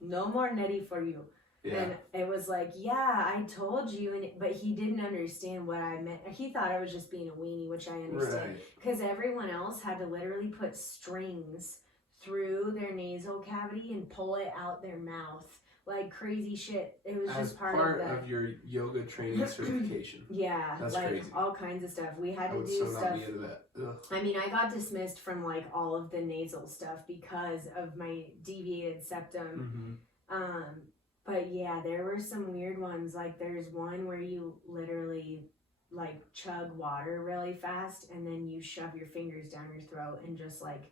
no more neti for you. Yeah. And it was like, yeah, I told you, but he didn't understand what I meant. He thought I was just being a weenie, which I understand. Because everyone else had to literally put strings through their nasal cavity and pull it out their mouth. Like crazy shit. It was just part of your yoga training certification. Yeah, that's like crazy. All kinds of stuff. We had to do stuff. Not be into that. Ugh. I mean, I got dismissed from like all of the nasal stuff because of my deviated septum. Mm-hmm. But yeah, there were some weird ones. Like there's one where you literally like chug water really fast and then you shove your fingers down your throat and just like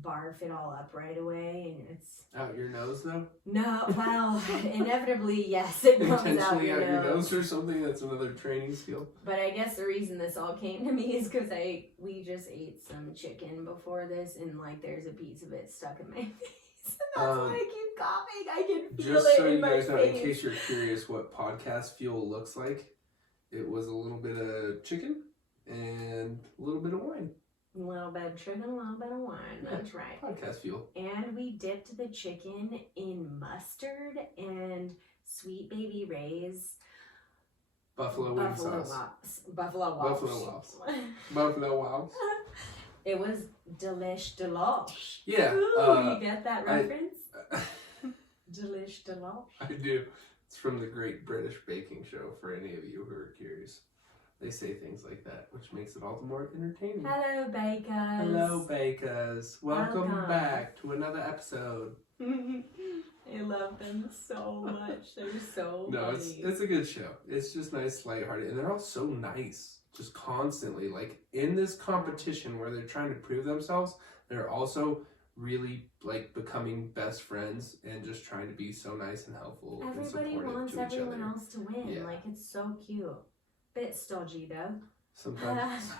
barf it all up right away, and it's out your nose though? No, well, inevitably yes, it comes out your nose or something. That's another training skill. But I guess the reason this all came to me is because we just ate some chicken before this, and like there's a piece of it stuck in my face. That's why I keep coughing. I can feel just it so in you my guys know, face. in case you're curious what podcast fuel looks like, it was a little bit of chicken and a little bit of wine. A little bit of chicken, a little bit of wine. That's right. Podcast fuel. And we dipped the chicken in mustard and Sweet Baby Ray's Buffalo wing sauce. Buffalo Wild. It was delish. Yeah. Ooh, you get that reference? Delish Delosh. I do. It's from the Great British Baking Show, for any of you who are curious. They say things like that, which makes it all the more entertaining. Hello, bakers. Hello, bakers. Welcome back to another episode. I love them so much. They're so funny. It's a good show. It's just nice, lighthearted, and they're all so nice. Just constantly, like in this competition where they're trying to prove themselves, they're also really like becoming best friends and just trying to be so nice and helpful. Everybody and wants to everyone each other. else to win. Yeah. Like it's so cute. Bit stodgy though. Sometimes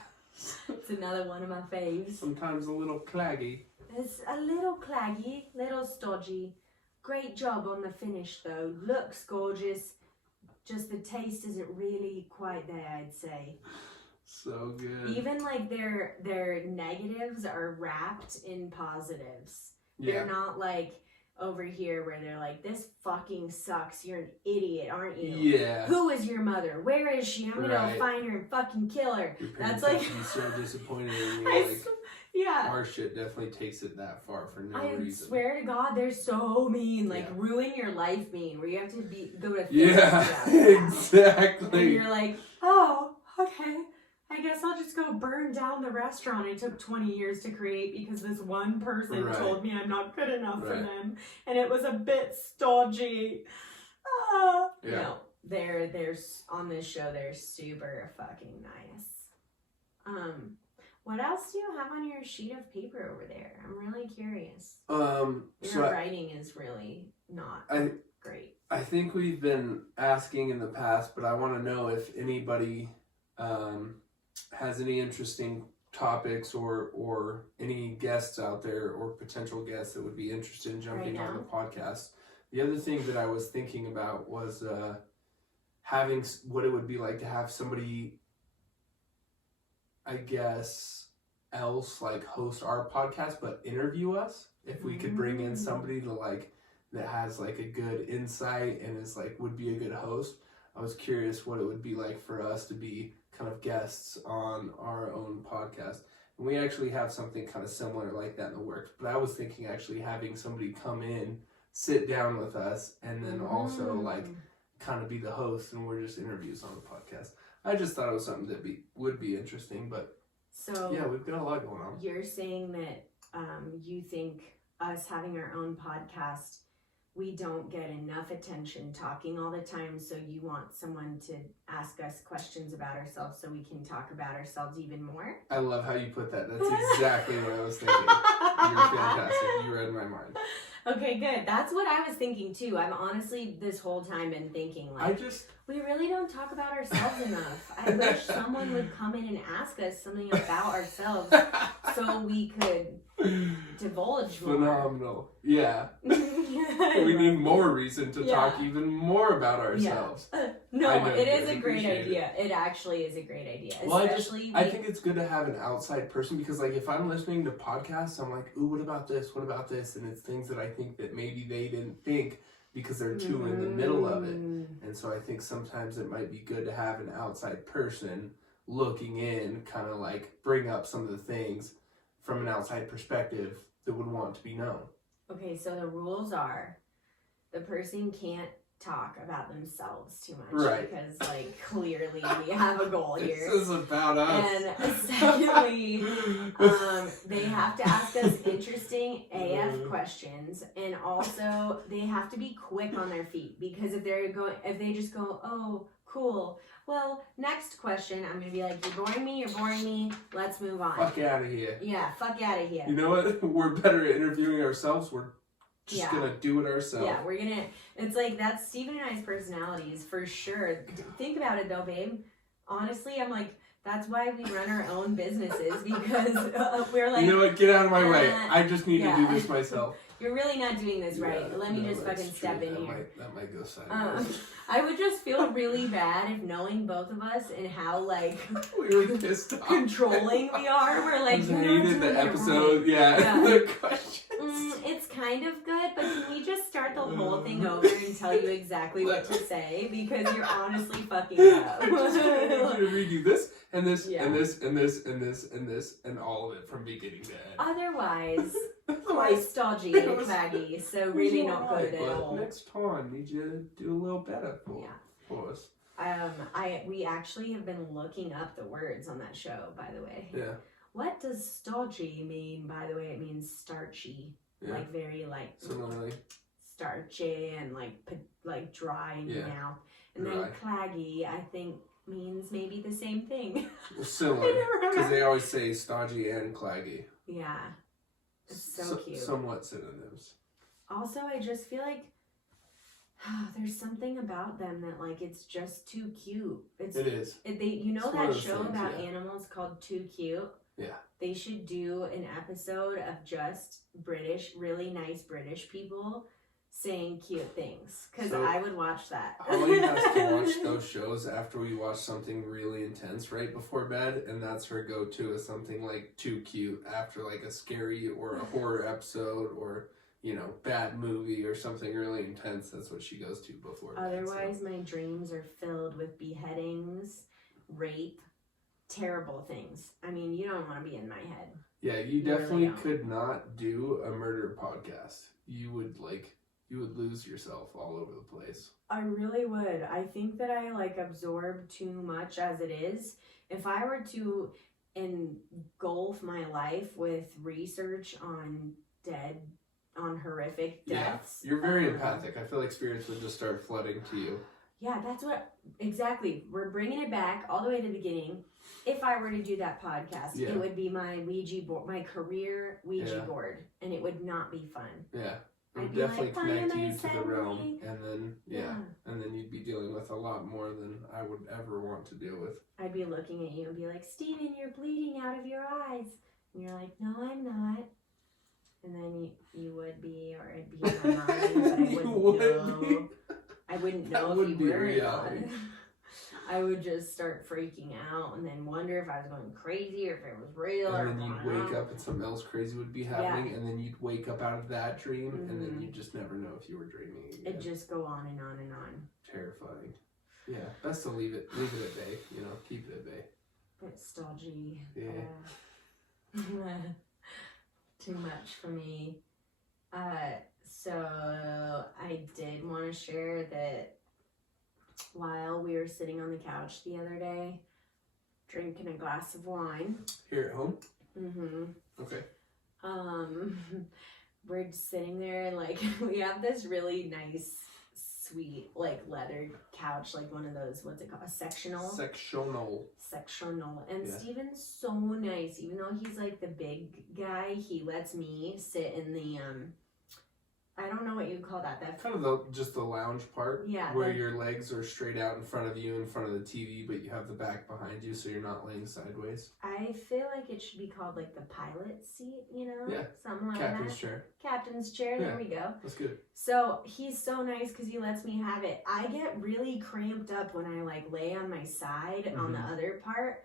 it's another one of my faves. Sometimes a little claggy. It's a little claggy, little stodgy. Great job on the finish though. Looks gorgeous. Just the taste isn't really quite there, I'd say. So good. Even like their negatives are wrapped in positives. Yeah. They're not like over here where they're like, this fucking sucks. You're an idiot, aren't you? Yeah. Who is your mother? Where is she? I'm gonna go find her and fucking kill her. Your That's parents like have to be so disappointed in you. yeah. Our shit definitely takes it that far for no reason. I swear to God, they're so mean. Like ruin your life mean, where you have to go to therapy. Yeah, exactly. And you're like, oh, okay. I guess I'll just go burn down the restaurant it took 20 years to create because this one person told me I'm not good enough for them. And it was a bit stodgy. Yeah. No, they're on this show, they're super fucking nice. What else do you have on your sheet of paper over there? I'm really curious. Your writing is really not great. I think we've been asking in the past, but I want to know if anybody has any interesting topics or any guests out there or potential guests that would be interested in jumping on the podcast. The other thing that I was thinking about was having what it would be like to have somebody, I guess, else like host our podcast but interview us. If we could bring in somebody to like that has like a good insight and is like would be a good host. I was curious what it would be like for us to be kind of guests on our own podcast. And we actually have something kind of similar like that in the works. But I was thinking actually having somebody come in, sit down with us, and then also like kind of be the host, and we're just interviews on the podcast. I just thought it was something that would be interesting. But so yeah, we've got a lot going on. You're saying that you think us having our own podcast, we don't get enough attention talking all the time, so you want someone to ask us questions about ourselves so we can talk about ourselves even more? I love how you put that. That's exactly what I was thinking. You're fantastic. You read my mind. Okay, good. That's what I was thinking too. I've honestly this whole time been thinking like, we really don't talk about ourselves enough. I wish someone would come in and ask us something about ourselves so we could divulge more. Phenomenal. Yeah. We need more reason to talk even more about ourselves. No, it is a great idea. It actually is a great idea. Well, I think it's good to have an outside person because, like, if I'm listening to podcasts, I'm like, ooh, what about this? What about this? And it's things that I think that maybe they didn't think because they're too in the middle of it. And so I think sometimes it might be good to have an outside person looking in, kind of like bring up some of the things from an outside perspective that would want to be known. Okay, so the rules are the person can't talk about themselves too much. Right. Because, like, clearly we have a goal here. This is about us. And secondly, they have to ask us interesting AF questions. And also, they have to be quick on their feet. Because if they just go, oh, cool. Well, next question, I'm going to be like, you're boring me, let's move on. Fuck out of here. Yeah, fuck out of here. You know what? We're better at interviewing ourselves. We're just going to do it ourselves. Yeah, it's like, that's Stephen and I's personalities for sure. Think about it though, babe. Honestly, I'm like, that's why we run our own businesses because we're like... You know what? Get out of my way. I just need to do this myself. You're really not doing this right. Let me just fucking step in here. That might go sideways. I would just feel really bad if knowing both of us and how like we were pissed off. Controlling we are. We're like, you hated the episode. Right. Yeah. The questions. It's kind of good, but can we just start the whole thing over and tell you exactly what to say because you're honestly fucking up. I'm just gonna read you this and this and this and this and this and this and all of it from beginning to end. Otherwise, Quite stodgy and claggy, so really not good at all. Next time, need you to do a little better for us. We actually have been looking up the words on that show, by the way. Yeah. What does stodgy mean? By the way, it means starchy, like very similarly starchy and like dry in your mouth. And then claggy, I think, means maybe the same thing. Similar, because they always say stodgy and claggy. Yeah. It's so cute. Somewhat synonyms. Also, I just feel like there's something about them that like it's just too cute. It is. You know that show about animals called Too Cute? Yeah. They should do an episode of just really nice British people saying cute things. Because I would watch that. Holly has to watch those shows after we watch something really intense right before bed. And that's her go-to, is something like Too Cute after like a scary or a horror episode or, bad movie or something really intense. That's what she goes to before bed. Otherwise, my dreams are filled with beheadings, rape, terrible things. I mean, you don't want to be in my head. Yeah, you definitely could not do a murder podcast. You would lose yourself all over the place. I really would. I think that I absorb too much as it is. If I were to engulf my life with research on horrific deaths. Yeah, you're very empathic. I feel like spirits would just start flooding to you. Yeah, that's exactly. We're bringing it back all the way to the beginning. If I were to do that podcast, it would be my Ouija board, my career Ouija board, and it would not be fun. Yeah. It would definitely connect you to the realm, and then and then you'd be dealing with a lot more than I would ever want to deal with. I'd be looking at you and be like, Steven, you're bleeding out of your eyes, and you're like, no, I'm not. And then you would be, or it'd be in my mind, but I wouldn't know. I wouldn't know if you were or not. I would just start freaking out and then wonder if I was going crazy or if it was real. And then you'd wake up and something else crazy would be happening, and then you'd wake up out of that dream, and then you'd just never know if you were dreaming again. It'd just go on and on and on. Terrifying. Yeah, best to leave it at bay. Keep it at bay. It's stodgy. Yeah. Too much for me. So I did want to share that while we were sitting on the couch the other day, drinking a glass of wine. Here at home? Mm-hmm. Okay. We're just sitting there and we have this really nice, sweet, leather couch, one of those, what's it called? A sectional. And Steven's so nice. Even though he's the big guy, he lets me sit in the, I don't know what you call that. That's kind of just the lounge part. Yeah. Where your legs are straight out in front of you, in front of the TV, but you have the back behind you, so you're not laying sideways. I feel like it should be called the pilot seat, Yeah. Something like Captain's that. chair. Captain's chair, there we go. That's good. So he's so nice because he lets me have it. I get really cramped up when I lay on my side on the other part.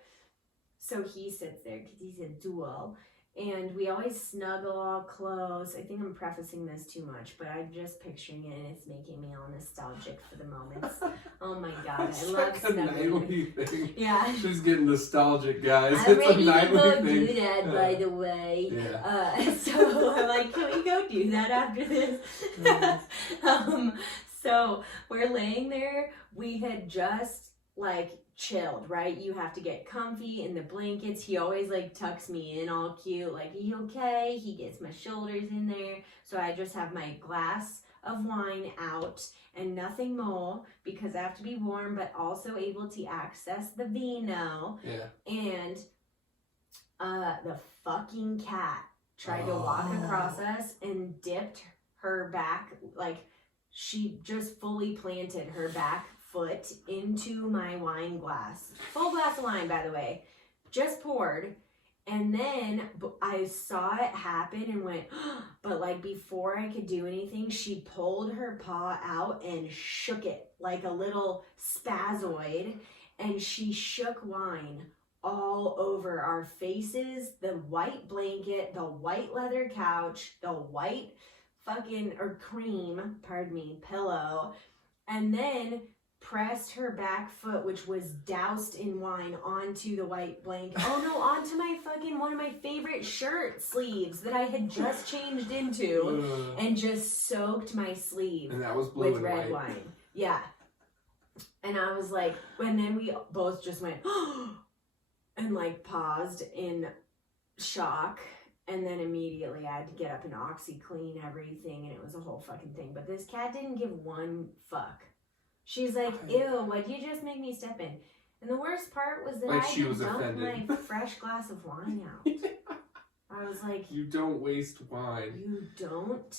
So he sits there because he's a dual. And we always snuggle all close. I think I'm prefacing this too much, but I'm just picturing it and it's making me all nostalgic for the moments. Oh my god, I love snuggling. Yeah. She's getting nostalgic, guys. I'm ready to go do that, by the way. Yeah. So I'm can we go do that after this? So we're laying there. We had just chilled, right? You have to get comfy in the blankets. He always tucks me in all cute, are you okay? He gets my shoulders in there. So I just have my glass of wine out and nothing more because I have to be warm but also able to access the vino. Yeah. And the fucking cat tried to walk across us and dipped her back, she just fully planted her back foot into my wine glass. Full glass of wine, by the way. Just poured. And then I saw it happen and went, but before I could do anything, she pulled her paw out and shook it like a little spazoid. And she shook wine all over our faces, the white blanket, the white leather couch, the white cream, pillow. And then pressed her back foot, which was doused in wine, onto the white blanket. Oh no, onto my fucking one of my favorite shirt sleeves that I had just changed into, and just soaked my sleeve and that was blue with red wine. Yeah. And I was like, and then we both just went and like paused in shock. And then immediately I had to get up and OxyClean everything, and it was a whole fucking thing. But this cat didn't give one fuck. She's like, ew, what'd you just make me step in? And the worst part was that I had dumped my fresh glass of wine out. I was like, you don't waste wine. You don't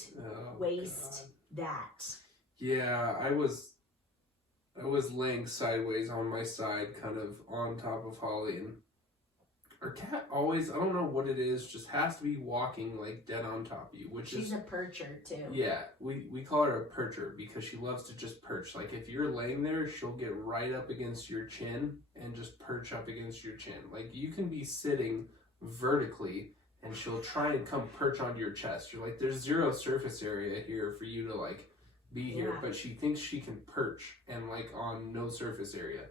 waste that. Yeah, I was laying sideways on my side, kind of on top of Holly, and our cat always, I don't know what it is, just has to be walking like dead on top of you, She's a percher too. Yeah, we call her a percher because she loves to just perch. Like if you're laying there, she'll get right up against your chin and just perch up against your chin. Like you can be sitting vertically and she'll try and come perch onto your chest. You're like, there's zero surface area here for you to like be here, but she thinks she can perch and like on no surface area.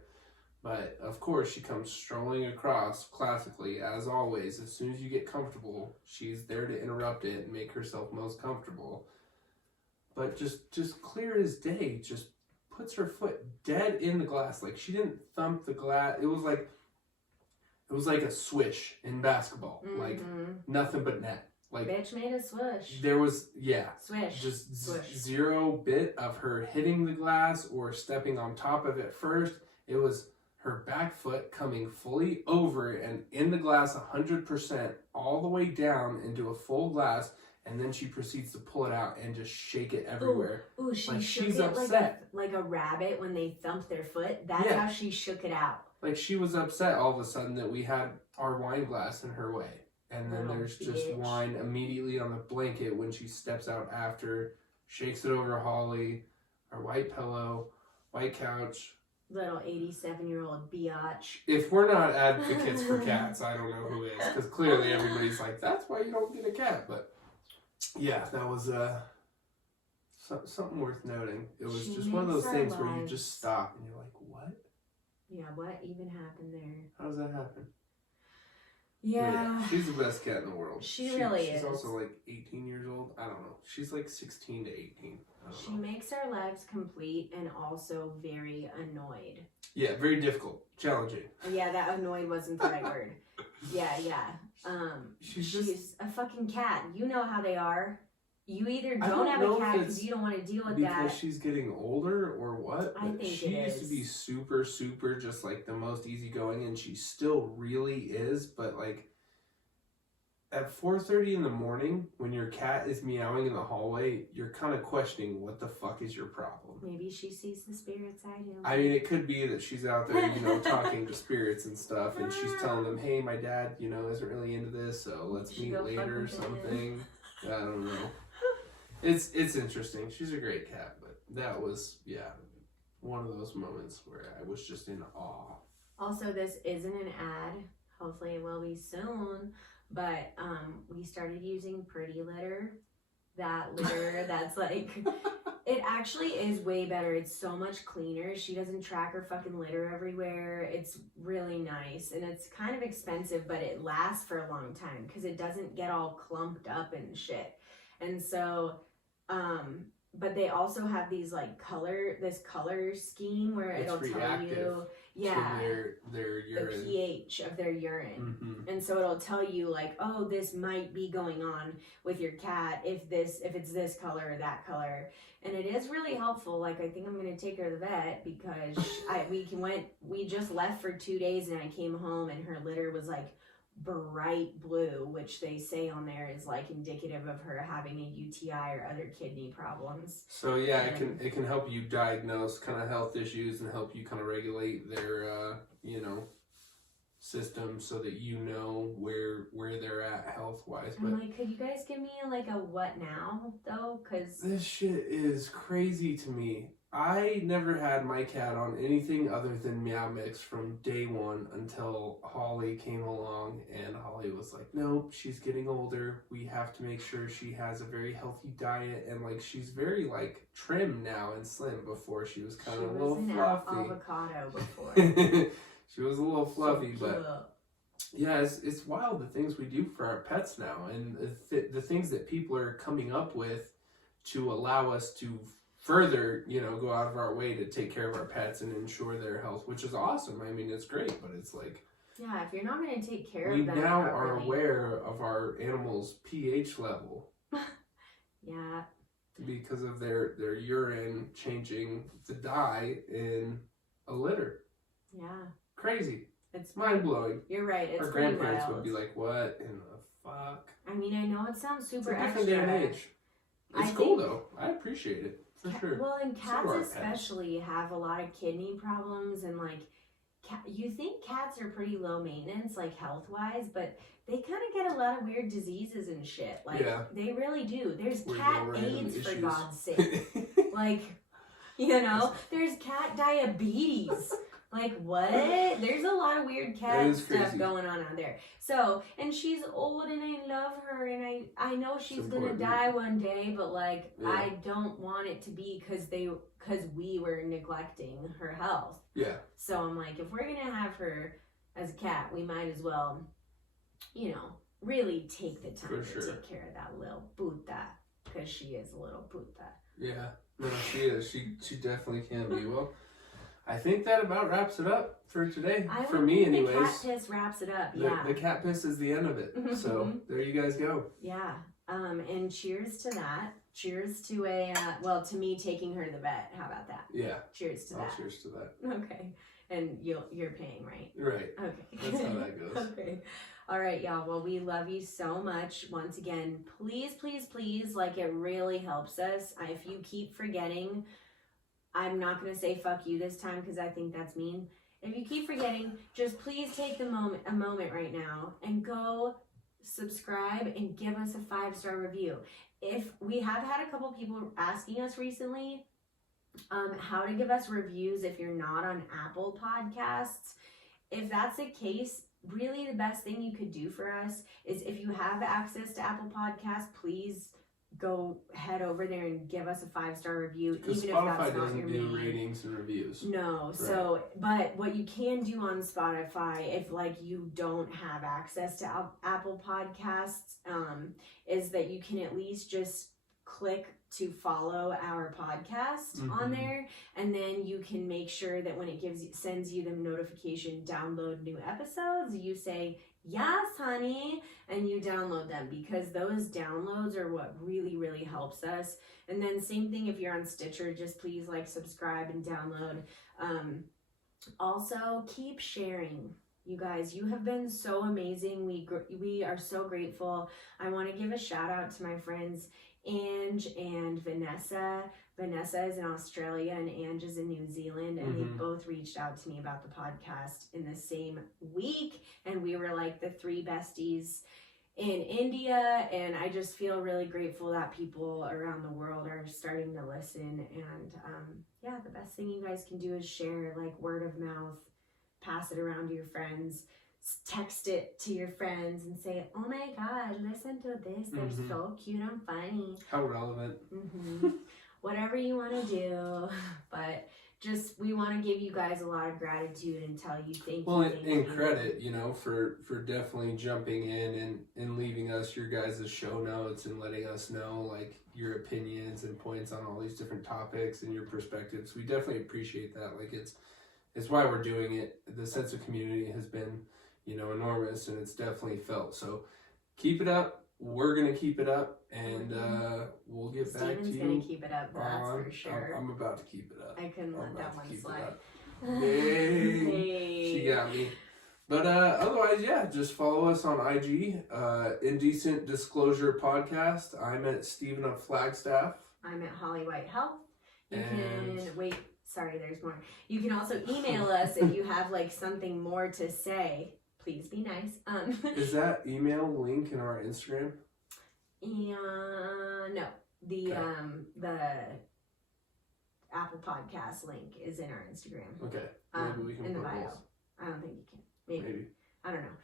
But, of course, she comes strolling across, classically, as always. As soon as you get comfortable, she's there to interrupt it and make herself most comfortable. But just clear as day, just puts her foot dead in the glass. Like, she didn't thump the glass. It was like a swish in basketball. Mm-hmm. Like, nothing but net. Like, bitch made a swoosh. There was, Swish. Just Swish. Zero bit of her hitting the glass or stepping on top of it first. It was her back foot coming fully over and in the glass 100% all the way down into a full glass, and then she proceeds to pull it out and just shake it everywhere. Ooh, she shook she's it upset. like a rabbit when they thump their foot. That's how she shook it out. Like she was upset all of a sudden that we had our wine glass in her way. And then there's just wine immediately on the blanket when she steps out after, shakes it over Holly, our white pillow, white couch. Little 87-year-old biatch. If we're not advocates for cats, I don't know who is. Because clearly everybody's like, that's why you don't get a cat. But yeah, that was something worth noting. It was just one of those things where you just stop and you're like, what? Yeah, what even happened there? How does that happen? Yeah. She's the best cat in the world. She really is. She's also like 18 years old. I don't know. She's like 16 to 18. She makes our lives complete and also very annoyed. Yeah, very difficult. Challenging. Yeah, that annoyed wasn't the right word. Yeah. She's a fucking cat. You know how they are. You either don't have a cat because you don't want to deal with that. Because she's getting older or what? I think she used to be super, super just like the most easygoing, and she still really is. But like at 4:30 in the morning, when your cat is meowing in the hallway, you're kind of questioning what the fuck is your problem. Maybe she sees the spirits I do. I mean, it could be that she's out there, talking to spirits and stuff, and she's telling them, "Hey, my dad, isn't really into this, so let's meet later or something." I don't know. It's interesting. She's a great cat, but that was, one of those moments where I was just in awe. Also, this isn't an ad. Hopefully it will be soon. But we started using Pretty Litter. That litter that's like... It actually is way better. It's so much cleaner. She doesn't track her fucking litter everywhere. It's really nice. And it's kind of expensive, but it lasts for a long time because it doesn't get all clumped up and shit. And so... but they also have these this color scheme where it'll tell you their urine. The pH of their urine. Mm-hmm. And so it'll tell you like, oh, this might be going on with your cat if it's this color or that color. And it is really helpful. Like I think I'm gonna take her to the vet because we just left for 2 days and I came home and her litter was like bright blue, which they say on there is like indicative of her having a UTI or other kidney problems. So it can help you diagnose kind of health issues and help you kind of regulate their system so that you know where they're at health wise. I'm like, could you guys give me like a what now though? Because this shit is crazy to me. I never had my cat on anything other than Meow Mix from day one until Holly came along, and Holly was like, nope, she's getting older. We have to make sure she has a very healthy diet, and like she's very like trim now and slim. Before she was kind of a little fluffy. Avocado before. She was a little fluffy, So but yeah, it's wild the things we do for our pets now, and the things that people are coming up with to allow us to further, go out of our way to take care of our pets and ensure their health, which is awesome. I mean, it's great, but it's like... Yeah, if you're not going to take care of them we now properly. are aware of our animals' pH level. Yeah. Because of their urine changing the dye in a litter. Yeah. Crazy. It's mind-blowing. You're right. It's our grandparents would be like, what in the fuck? I mean, I know it sounds super it's a extra. different day and age. It's cool, though. I appreciate it. For sure. Well, and cats so especially have a lot of kidney problems, and like, you think cats are pretty low maintenance, like health-wise, but they kind of get a lot of weird diseases and shit. Like, they really do. There's cat AIDS, for God's sake. Like, there's cat diabetes. Like, what? There's a lot of weird cat stuff going on out there. So, and she's old and I love her and I know she's going to die one day, but like, I don't want it to be because we were neglecting her health. Yeah. So I'm like, if we're going to have her as a cat, we might as well, really take the time to take care of that little puta, because she is a little puta. Yeah. No, she is. She definitely can be. Well, I think that about wraps it up for today. For me, anyways. The cat piss wraps it up, The cat piss is the end of it. So, there you guys go. Yeah. And cheers to that. Cheers to to me taking her to the vet. How about that? Yeah. Cheers to that. Cheers to that. Okay. And you're paying, right? Right. Okay. That's how that goes. Okay. All right, y'all. Well, we love you so much. Once again, please, please, please, like, it really helps us. If you keep forgetting... I'm not going to say fuck you this time because I think that's mean. If you keep forgetting, just please take a moment right now and go subscribe and give us a 5-star review. If we have had a couple people asking us recently how to give us reviews if you're not on Apple Podcasts. If that's the case, really the best thing you could do for us is if you have access to Apple Podcasts, please go head over there and give us a 5-star review, even if that's not your Spotify doesn't do ratings and reviews. No, right. So, but what you can do on Spotify, if like you don't have access to Apple Podcasts, is that you can at least just click to follow our podcast on there, and then you can make sure that when it sends you the notification, download new episodes, you say, yes, honey, and you download them, because those downloads are what really, really helps us. And then same thing if you're on Stitcher, just please like subscribe and download. Also, keep sharing. You guys, you have been so amazing. We are so grateful. I want to give a shout out to my friends Ange and Vanessa. Vanessa is in Australia and Ange is in New Zealand, and they both reached out to me about the podcast in the same week, and we were like the 3 besties in India, and I just feel really grateful that people around the world are starting to listen. And the best thing you guys can do is share, like, word of mouth, pass it around to your friends, text it to your friends and say, oh my god, listen to this, they're so cute and funny. How relevant. Whatever you want to do, but just, we want to give you guys a lot of gratitude and tell you thank you. And credit, for definitely jumping in and leaving us your guys' show notes and letting us know, like, your opinions and points on all these different topics and your perspectives. We definitely appreciate that. Like, it's why we're doing it. The sense of community has been, enormous, and it's definitely felt. So keep it up. We're going to keep it up, and we'll get back to you. Steven's going to keep it up, that's for sure. I'm about to keep it up. I couldn't let that one slide. Hey. She got me. But otherwise, just follow us on IG, Indecent Disclosure Podcast. I'm at Steven of Flagstaff. I'm at Holly White Health. Sorry, there's more. You can also email us if you have like something more to say. Please be nice. Is that email link in our Instagram? No. The Apple Podcast link is in our Instagram. Okay. Maybe we can in the put bio. those. I don't think you can. Maybe. I don't know.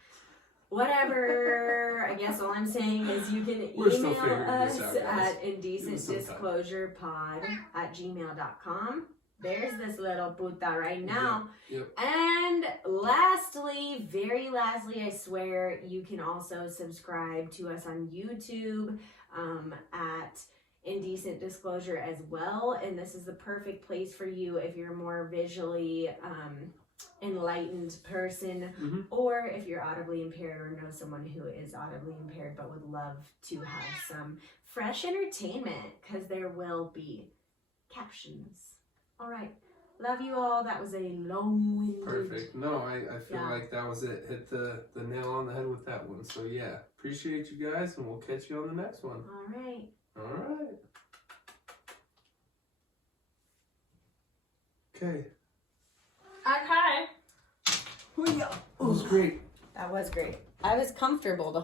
Whatever. I guess all I'm saying is you can We're still email figuring us this out, guys. at indecentdisclosurepod@gmail.com. There's this little puta right now. Yep. And lastly, very lastly, I swear, you can also subscribe to us on YouTube at Indecent Disclosure as well. And this is the perfect place for you if you're a more visually enlightened person, or if you're audibly impaired or know someone who is audibly impaired but would love to have some fresh entertainment, because there will be captions. All right. Love you all. That was a long-winded... Perfect. No, I feel like that was it. Hit the nail on the head with that one. So, yeah. Appreciate you guys, and we'll catch you on the next one. All right. All right. Okay. Okay. That was great. That was great. I was comfortable the